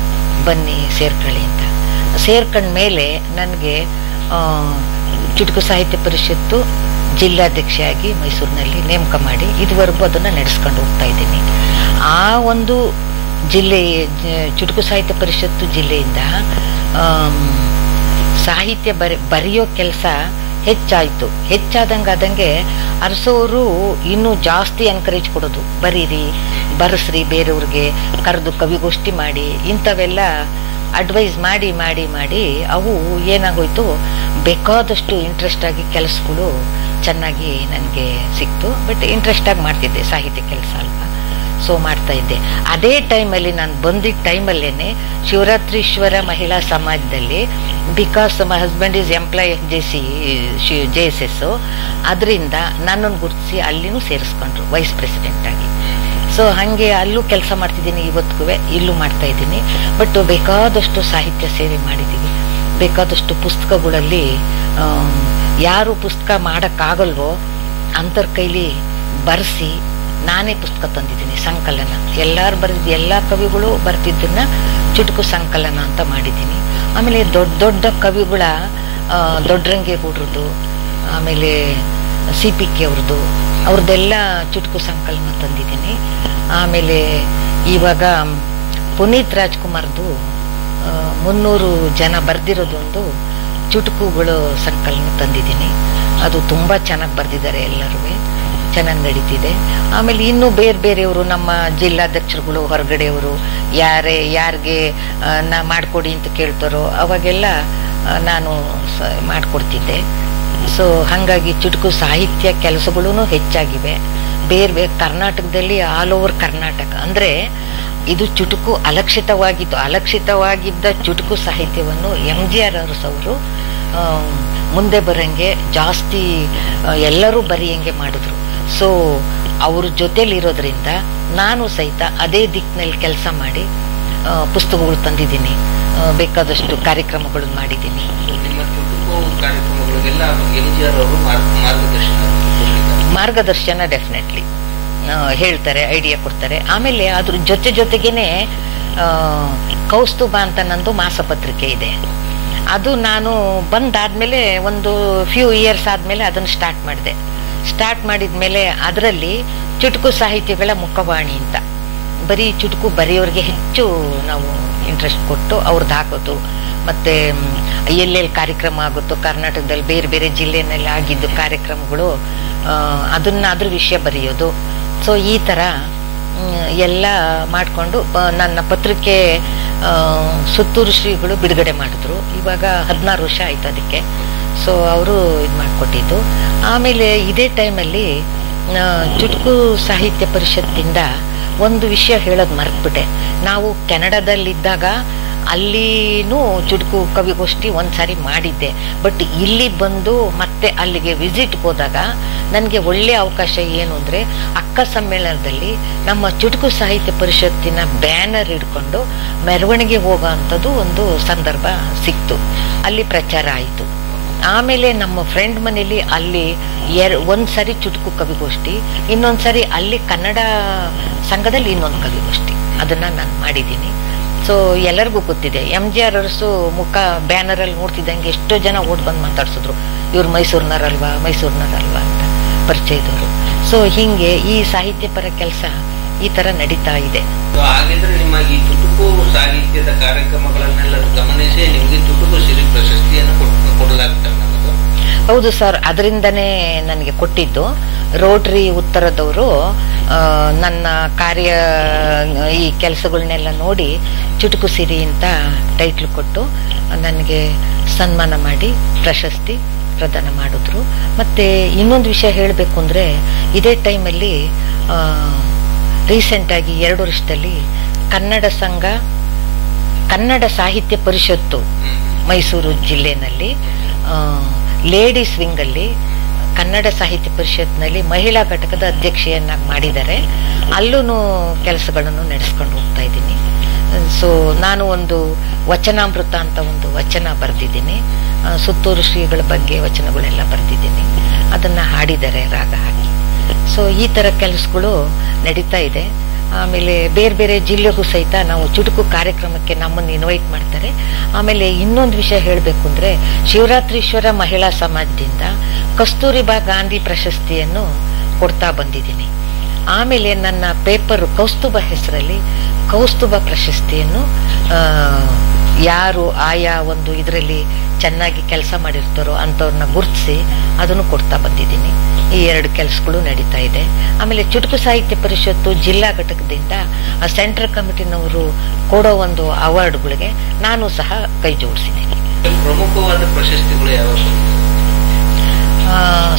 ಬನ್ನಿ ಸೇರ್ಕೊಳ್ಳಿ ಅಂತ. ಸೇರ್ಕೊಂಡ್ಮೇಲೆ ನನಗೆ ಚುಟುಕು ಸಾಹಿತ್ಯ ಪರಿಷತ್ತು ಜಿಲ್ಲಾಧ್ಯಕ್ಷೆಯಾಗಿ ಮೈಸೂರಿನಲ್ಲಿ ನೇಮಕ ಮಾಡಿ ಇದುವರೆಗೂ ಅದನ್ನು ನಡೆಸ್ಕೊಂಡು ಹೋಗ್ತಾ ಇದ್ದೀನಿ. ಆ ಒಂದು ಚುಟುಕು ಸಾಹಿತ್ಯ ಪರಿಷತ್ತು ಜಿಲ್ಲೆಯಿಂದ ಸಾಹಿತ್ಯ ಬರೆಯೋ ಕೆಲಸ ಹೆಚ್ಚಾದಂಗೆ ಅರಸೋರು ಇನ್ನೂ ಜಾಸ್ತಿ ಎನ್ಕರೇಜ್ ಕೊಡೋದು, ಬರೆಸ್ರಿ, ಬೇರೆಯವ್ರಿಗೆ ಕರೆದು ಕವಿಗೋಷ್ಠಿ ಮಾಡಿ, ಇಂಥವೆಲ್ಲ ಅಡ್ವೈಸ್ ಮಾಡಿ ಅವು ಏನಾಗೋಯ್ತು, ಬೇಕಾದಷ್ಟು ಇಂಟ್ರೆಸ್ಟ್ ಆಗಿ ಕೆಲಸಗಳು ಚೆನ್ನಾಗಿ ನನಗೆ ಸಿಕ್ತು. ಬಟ್ ಇಂಟ್ರೆಸ್ಟ್ ಆಗಿ ಮಾಡ್ತಿದ್ದೆ ಸಾಹಿತ್ಯ ಕೆಲಸ ಅಲ್ವಾ, ಸೊ ಮಾಡ್ತಾ ಇದ್ದೆ. ಅದೇ ಟೈಮಲ್ಲಿ ನಾನು ಬಂದಿದ್ದ ಟೈಮಲ್ಲೇ ಶಿವರಾತ್ರೀಶ್ವರ ಮಹಿಳಾ ಸಮಾಜದಲ್ಲಿ, because my husband is employ JSS, ಅದರಿಂದ ನನ್ನನ್ನು ಗುರುತಿಸಿ ಅಲ್ಲಿನೂ ಸೇರಿಸ್ಕೊಂಡ್ರು ವೈಸ್ ಪ್ರೆಸಿಡೆಂಟ್ ಆಗಿ. ಸೊ ಹಾಗೆ ಅಲ್ಲೂ ಕೆಲಸ ಮಾಡ್ತಿದ್ದೀನಿ, ಇವತ್ತಿಗೂ ಇಲ್ಲೂ ಮಾಡ್ತಾ ಇದ್ದೀನಿ. ಬಟ್ ಬೇಕಾದಷ್ಟು ಸಾಹಿತ್ಯ ಸೇವೆ ಮಾಡಿದ್ದೀವಿ. ಬೇಕಾದಷ್ಟು ಪುಸ್ತಕಗಳಲ್ಲಿ ಯಾರು ಪುಸ್ತಕ ಮಾಡೋಕ್ಕಾಗಲ್ವೋ ಅಂಥವ್ರ ಕೈಲಿ ಬರೆಸಿ ನಾನೇ ಪುಸ್ತಕ ತಂದಿದ್ದೀನಿ, ಸಂಕಲನ. ಎಲ್ಲರೂ ಬರೆದಿದ್ದು, ಎಲ್ಲ ಕವಿಗಳು ಬರ್ತಿದ್ದನ್ನ ಚುಟುಕು ಸಂಕಲನ ಅಂತ ಮಾಡಿದ್ದೀನಿ. ಆಮೇಲೆ ದೊಡ್ಡ ಕವಿಗಳ ದೊಡ್ಡರಂಗೇಗೌಡ್ರದ್ದು, ಆಮೇಲೆ CPK ಅವ್ರದ್ದೆಲ್ಲ ಚುಟುಕು ಸಂಕಲನ ತಂದಿದ್ದೀನಿ. ಆಮೇಲೆ ಇವಾಗ ಪುನೀತ್ ರಾಜ್ಕುಮಾರ್ದು 300 ಜನ ಬರೆದಿರೋದೊಂದು ಚುಟುಕುಗಳು ಸಂಕಲನ ತಂದಿದ್ದೀನಿ. ಅದು ತುಂಬ ಚೆನ್ನಾಗಿ ಬರೆದಿದ್ದಾರೆ, ಎಲ್ಲರೂ ಚೆನ್ನಾಗಿ ನಡೀತಿದೆ. ಆಮೇಲೆ ಇನ್ನೂ ಬೇರೆ ಬೇರೆಯವರು, ನಮ್ಮ ಜಿಲ್ಲಾಧ್ಯಕ್ಷರುಗಳು, ಹೊರಗಡೆಯವರು ಯಾರಿಗೆ ನಾ ಮಾಡಿಕೊಡಿ ಅಂತ ಕೇಳ್ತಾರೋ ಅವಾಗೆಲ್ಲ ನಾನು ಮಾಡಿಕೊಡ್ತಿದ್ದೆ. ಸೊ ಹಾಗಾಗಿ ಚುಟುಕು ಸಾಹಿತ್ಯ ಕೆಲಸಗಳೂ ಹೆಚ್ಚಾಗಿವೆ. ಬೇರೆ ಕರ್ನಾಟಕದಲ್ಲಿ ಆಲ್ ಓವರ್ ಕರ್ನಾಟಕ, ಅಂದರೆ ಇದು ಚುಟುಕು ಅಲಕ್ಷಿತವಾಗಿದ್ದ ಚುಟುಕು ಸಾಹಿತ್ಯವನ್ನು MGR ಅವರು ಮುಂದೆ ಬರಂಗೆ ಜಾಸ್ತಿ ಎಲ್ಲರೂ ಬರೆಯಂಗೆ ಮಾಡಿದ್ರು. ಸೊ ಅವ್ರ ಜೊತೆಲಿರೋದ್ರಿಂದ ನಾನು ಸಹಿತ ಅದೇ ದಿಕ್ಕಿನಲ್ಲಿ ಕೆಲಸ ಮಾಡಿ ಪುಸ್ತಕಗಳು ತಂದಿದ್ದೀನಿ, ಬೇಕಾದಷ್ಟು ಕಾರ್ಯಕ್ರಮಗಳನ್ನು ಮಾಡಿದ್ದೀನಿ. ನಿಮ್ಮ ಚುಟುಕು ಕಾರ್ಯಕ್ರಮಗಳಿಗೆಲ್ಲ MGR ಅವರು ಮಾರ್ಗದರ್ಶನ ಡೆಫಿನೆಟ್ಲಿ ಹೇಳ್ತಾರೆ, ಐಡಿಯಾ ಕೊಡ್ತಾರೆ. ಆಮೇಲೆ ಅದ್ರ ಜೊತೆಗೇನೆ ಕೌಸ್ತುಭ ಅಂತ ನಂದು ಮಾಸಪತ್ರಿಕೆ ಇದೆ. ಅದು ನಾನು ಬಂದಾದ್ಮೇಲೆ ಒಂದು ಫ್ಯೂ ಇಯರ್ಸ್ ಆದಮೇಲೆ ಅದನ್ನು ಸ್ಟಾರ್ಟ್ ಮಾಡಿದ್ಮೇಲೆ ಅದರಲ್ಲಿ ಚುಟುಕು ಸಾಹಿತ್ಯಗಳ ಮುಖವಾಣಿ ಅಂತ, ಬರೀ ಚುಟುಕು ಬರೆಯೋರಿಗೆ ಹೆಚ್ಚು ನಾವು ಇಂಟ್ರೆಸ್ಟ್ ಕೊಟ್ಟು ಅವ್ರದ್ದು ಹಾಕೋದು, ಮತ್ತು ಎಲ್ಲೆಲ್ಲಿ ಕಾರ್ಯಕ್ರಮ ಆಗುತ್ತೋ ಕರ್ನಾಟಕದಲ್ಲಿ ಬೇರೆ ಬೇರೆ ಜಿಲ್ಲೆಯಲ್ಲಿ ಆಗಿದ್ದು ಕಾರ್ಯಕ್ರಮಗಳು, ಅದ್ರ ವಿಷಯ ಬರೆಯೋದು. ಸೊ ಈ ಥರ ಎಲ್ಲ ಮಾಡಿಕೊಂಡು ನನ್ನ ಪತ್ರಿಕೆ ಸುತ್ತೂರು ಶ್ರೀಗಳು ಬಿಡುಗಡೆ ಮಾಡಿದ್ರು. ಇವಾಗ 16 ವರ್ಷ ಆಯಿತು ಅದಕ್ಕೆ. ಸೊ ಅವರು ಇದು ಮಾಡಿಕೊಟ್ಟಿದ್ದು. ಆಮೇಲೆ ಇದೇ ಟೈಮಲ್ಲಿ ಚುಟುಕು ಸಾಹಿತ್ಯ ಪರಿಷತ್ತಿಂದ ಒಂದು ವಿಷಯ ಹೇಳೋದು ಮರೆತುಬಿಟ್ಟೆ. ನಾವು ಕೆನಡಾದಲ್ಲಿದ್ದಾಗ ಅಲ್ಲಿನೂ ಚುಟುಕು ಕವಿಗೋಷ್ಠಿ ಒಂದ್ಸಾರಿ ಮಾಡಿದ್ದೆ. ಬಟ್ ಇಲ್ಲಿ ಬಂದು ಮತ್ತೆ ಅಲ್ಲಿಗೆ ವಿಸಿಟ್ ಹೋದಾಗ ನನಗೆ ಒಳ್ಳೆಯ ಅವಕಾಶ ಏನು ಅಂದರೆ, ಅಕ್ಕ ಸಮ್ಮೇಳನದಲ್ಲಿ ನಮ್ಮ ಚುಟುಕು ಸಾಹಿತ್ಯ ಪರಿಷತ್ತಿನ ಬ್ಯಾನರ್ ಹಿಡ್ಕೊಂಡು ಮೆರವಣಿಗೆ ಹೋಗೋ ಅಂಥದ್ದು ಒಂದು ಸಂದರ್ಭ ಸಿಕ್ತು. ಅಲ್ಲಿ ಪ್ರಚಾರ ಆಯಿತು. ಆಮೇಲೆ ನಮ್ಮ ಫ್ರೆಂಡ್ ಮನೇಲಿ ಅಲ್ಲಿ ಒಂದ್ಸರಿ ಚುಟುಕು ಕವಿಗೋಷ್ಠಿ, ಇನ್ನೊಂದ್ಸರಿ ಅಲ್ಲಿ ಕನ್ನಡ ಸಂಘದಲ್ಲಿ ಇನ್ನೊಂದು ಕವಿಗೋಷ್ಠಿ, ಅದನ್ನು ನಾನು ಮಾಡಿದ್ದೀನಿ. ಸೊ ಎಲ್ಲರಿಗೂ ಗೊತ್ತಿದೆ, MGR ಮುಖ ಬ್ಯಾನರಲ್ಲಿ ನೋಡ್ತಿದ್ದಂಗೆ ಎಷ್ಟೋ ಜನ ಓಡ್ ಬಂದು ಮಾತಾಡ್ಸಿದ್ರು, ಇವ್ರು ಮೈಸೂರಿನವರಲ್ವಾ ಅಂತ ಪರಿಚಯದವರು. ಸೊ ಹೀಗೆ ಈ ಸಾಹಿತ್ಯ ಪರ ಕೆಲಸ ಈ ಥರ ನಡೀತಾ ಇದೆ. ಹಾಗಿದ್ರೆ ನಿಮ್ಮ ಈ ಚುಟುಕು ಸಾಹಿತ್ಯದ ಕಾರ್ಯಕ್ರಮಗಳನ್ನೆಲ್ಲ ಗಮನಿಸಿ ನಿಮಗೆ ಚುಟುಕು ಸಿರಿ ಪ್ರಶಸ್ತಿಯನ್ನು ಕೊಡಲಾಗ್ತದೆ. ಹೌದು ಸರ್, ಅದರಿಂದನೇ ನನಗೆ ಕೊಟ್ಟಿದ್ದು. ರೋಟರಿ ಉತ್ತರದವರು ನನ್ನ ಕಾರ್ಯ ಈ ಕೆಲಸಗಳನ್ನೆಲ್ಲ ನೋಡಿ ಚುಟುಕು ಸಿರಿ ಅಂತ ಟೈಟ್ಲ್ ಕೊಟ್ಟು ನನಗೆ ಸನ್ಮಾನ ಮಾಡಿ ಪ್ರಶಸ್ತಿ ಪ್ರದಾನ ಮಾಡಿದ್ರು. ಮತ್ತು ಇನ್ನೊಂದು ವಿಷಯ ಹೇಳಬೇಕು ಅಂದರೆ, ಇದೇ ಟೈಮಲ್ಲಿ ರೀಸೆಂಟಾಗಿ 2 ವರ್ಷದಲ್ಲಿ ಕನ್ನಡ ಸಂಘ, ಕನ್ನಡ ಸಾಹಿತ್ಯ ಪರಿಷತ್ತು ಮೈಸೂರು ಜಿಲ್ಲೆಯಲ್ಲಿ ಲೇಡೀಸ್ ವಿಂಗಲ್ಲಿ ಕನ್ನಡ ಸಾಹಿತ್ಯ ಪರಿಷತ್ನಲ್ಲಿ ಮಹಿಳಾ ಘಟಕದ ಅಧ್ಯಕ್ಷೆಯನ್ನಾಗಿ ಮಾಡಿದ್ದಾರೆ. ಅಲ್ಲೂ ಕೆಲಸಗಳನ್ನು ನಡೆಸ್ಕೊಂಡು ಹೋಗ್ತಾ ಇದ್ದೀನಿ. ಸೊ ನಾನು ಒಂದು ವಚನಾಮೃತ ಅಂತ ಒಂದು ವಚನ ಬರೆದಿದ್ದೀನಿ, ಸುತ್ತೂರು ಶ್ರೀಗಳ ಬಗ್ಗೆ ವಚನಗಳೆಲ್ಲ ಬರೆದಿದ್ದೀನಿ, ಅದನ್ನು ಹಾಡಿದ್ದಾರೆ ರಾಗ ಹಾಕಿ. ಸೊ ಈ ಥರ ಕೆಲಸಗಳು ನಡೀತಾ ಇದೆ. ಆಮೇಲೆ ಬೇರೆ ಬೇರೆ ಜಿಲ್ಲೆಗೂ ಸಹಿತ ನಾವು ಚುಟುಕು ಕಾರ್ಯಕ್ರಮಕ್ಕೆ ನಮ್ಮನ್ನು ಇನ್ವೈಟ್ ಮಾಡ್ತಾರೆ. ಆಮೇಲೆ ಇನ್ನೊಂದು ವಿಷಯ ಹೇಳಬೇಕು ಅಂದರೆ, ಶಿವರಾತ್ರೀಶ್ವರ ಮಹಿಳಾ ಸಮಾಜದಿಂದ ಕಸ್ತೂರಿಬಾ ಗಾಂಧಿ ಪ್ರಶಸ್ತಿಯನ್ನು ಕೊಡ್ತಾ ಬಂದಿದ್ದೀನಿ. ಆಮೇಲೆ ನನ್ನ ಪೇಪರು ಕೌಸ್ತುಭ ಹೆಸರಲ್ಲಿ ಕೌಸ್ತುಭ ಪ್ರಶಸ್ತಿಯನ್ನು ಯಾರು ಆಯಾ ಒಂದು ಇದರಲ್ಲಿ ಚೆನ್ನಾಗಿ ಕೆಲಸ ಮಾಡಿರ್ತಾರೋ ಅಂಥವ್ರನ್ನ ಗುರುತಿಸಿ ಅದನ್ನು ಕೊಡ್ತಾ ಬಂದಿದ್ದೀನಿ. ಈ 2 ಕೆಲಸಗಳು ನಡೀತಾ ಇದೆ. ಆಮೇಲೆ ಚುಟುಕು ಸಾಹಿತ್ಯ ಪರಿಷತ್ತು ಜಿಲ್ಲಾ ಘಟಕದಿಂದ ಸೆಂಟ್ರಲ್ ಕಮಿಟಿನವರು ಕೊಡೋ ಒಂದು ಅವಾರ್ಡ್ಗಳಿಗೆ ನಾನು ಸಹ ಕೈ ಜೋಡಿಸಿದ್ದೀನಿ. ಪ್ರಮುಖವಾದ ಪ್ರಶಸ್ತಿಗಳು ಯಾವ?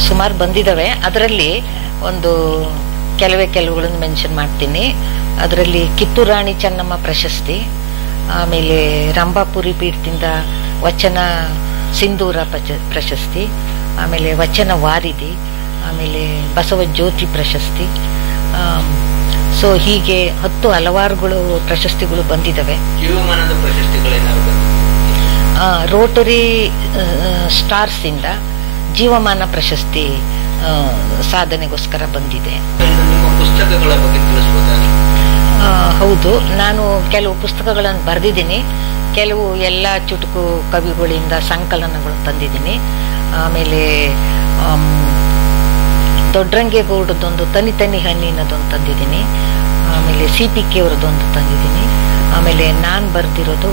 ಸುಮಾರು ಬಂದಿದ್ದಾವೆ. ಅದರಲ್ಲಿ ಒಂದು ಕೆಲವುಗಳನ್ನು ಮೆನ್ಷನ್ ಮಾಡ್ತೀನಿ. ಅದರಲ್ಲಿ ಕಿತ್ತೂರು ರಾಣಿ ಚೆನ್ನಮ್ಮ ಪ್ರಶಸ್ತಿ, ಆಮೇಲೆ ರಂಭಾಪುರಿ ಪೀಠದಿಂದ ವಚನ ಸಿಂಧೂರ ಪ್ರಶಸ್ತಿ, ಆಮೇಲೆ ವಚನ ವಾರಿಧಿ, ಆಮೇಲೆ ಬಸವ ಜ್ಯೋತಿ ಪ್ರಶಸ್ತಿ. ಸೊ ಹೀಗೆ ಹಲವಾರುಗಳು ಪ್ರಶಸ್ತಿಗಳು ಬಂದಿದ್ದಾವೆ. ಜೀವಮಾನದ ಪ್ರಶಸ್ತಿಗಳೇನಾದ್ರು? ರೋಟರಿ ಸ್ಟಾರ್ಸ್ ಇಂದ ಜೀವಮಾನ ಪ್ರಶಸ್ತಿ ಸಾಧನೆಗೋಸ್ಕರ ಬಂದಿದೆ. ನಿಮ್ಮ ಪುಸ್ತಕಗಳ ಬಗ್ಗೆ ತಿಳಿಸಬಹುದಾ? ಹೌದು, ನಾನು ಕೆಲವು ಪುಸ್ತಕಗಳನ್ನು ಬರೆದಿದ್ದೀನಿ. ಕೆಲವು ಎಲ್ಲ ಚುಟುಕು ಕವಿಗಳಿಂದ ಸಂಕಲನಗಳು ತಂದಿದ್ದೀನಿ. ಆಮೇಲೆ ದೊಡ್ಡರಂಗೇಗೌಡದೊಂದು ತನಿ ತನಿ ಹಣ್ಣಿನದೊಂದು ತಂದಿದ್ದೀನಿ. ಆಮೇಲೆ CPK ಅವ್ರದ್ದೊಂದು ತಂದಿದ್ದೀನಿ. ಆಮೇಲೆ ನಾನು ಬರೆದಿರೋದು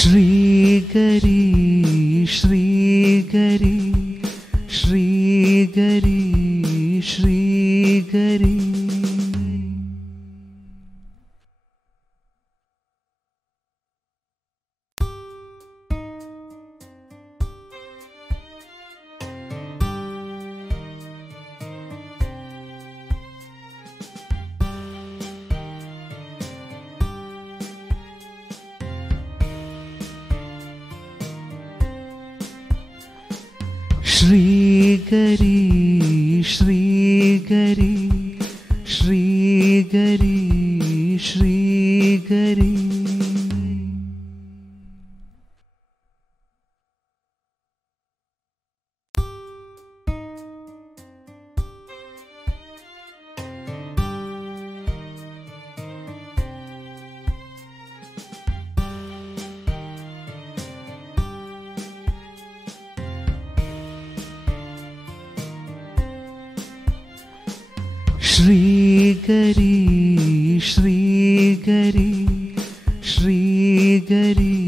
श्रीगरी श्रीगरी श्रीगरी श्रीगरी श्रीगरी श्रीगरी श्रीगरी श्रीगरी श्रीगरी श्रीगरी श्रीगरी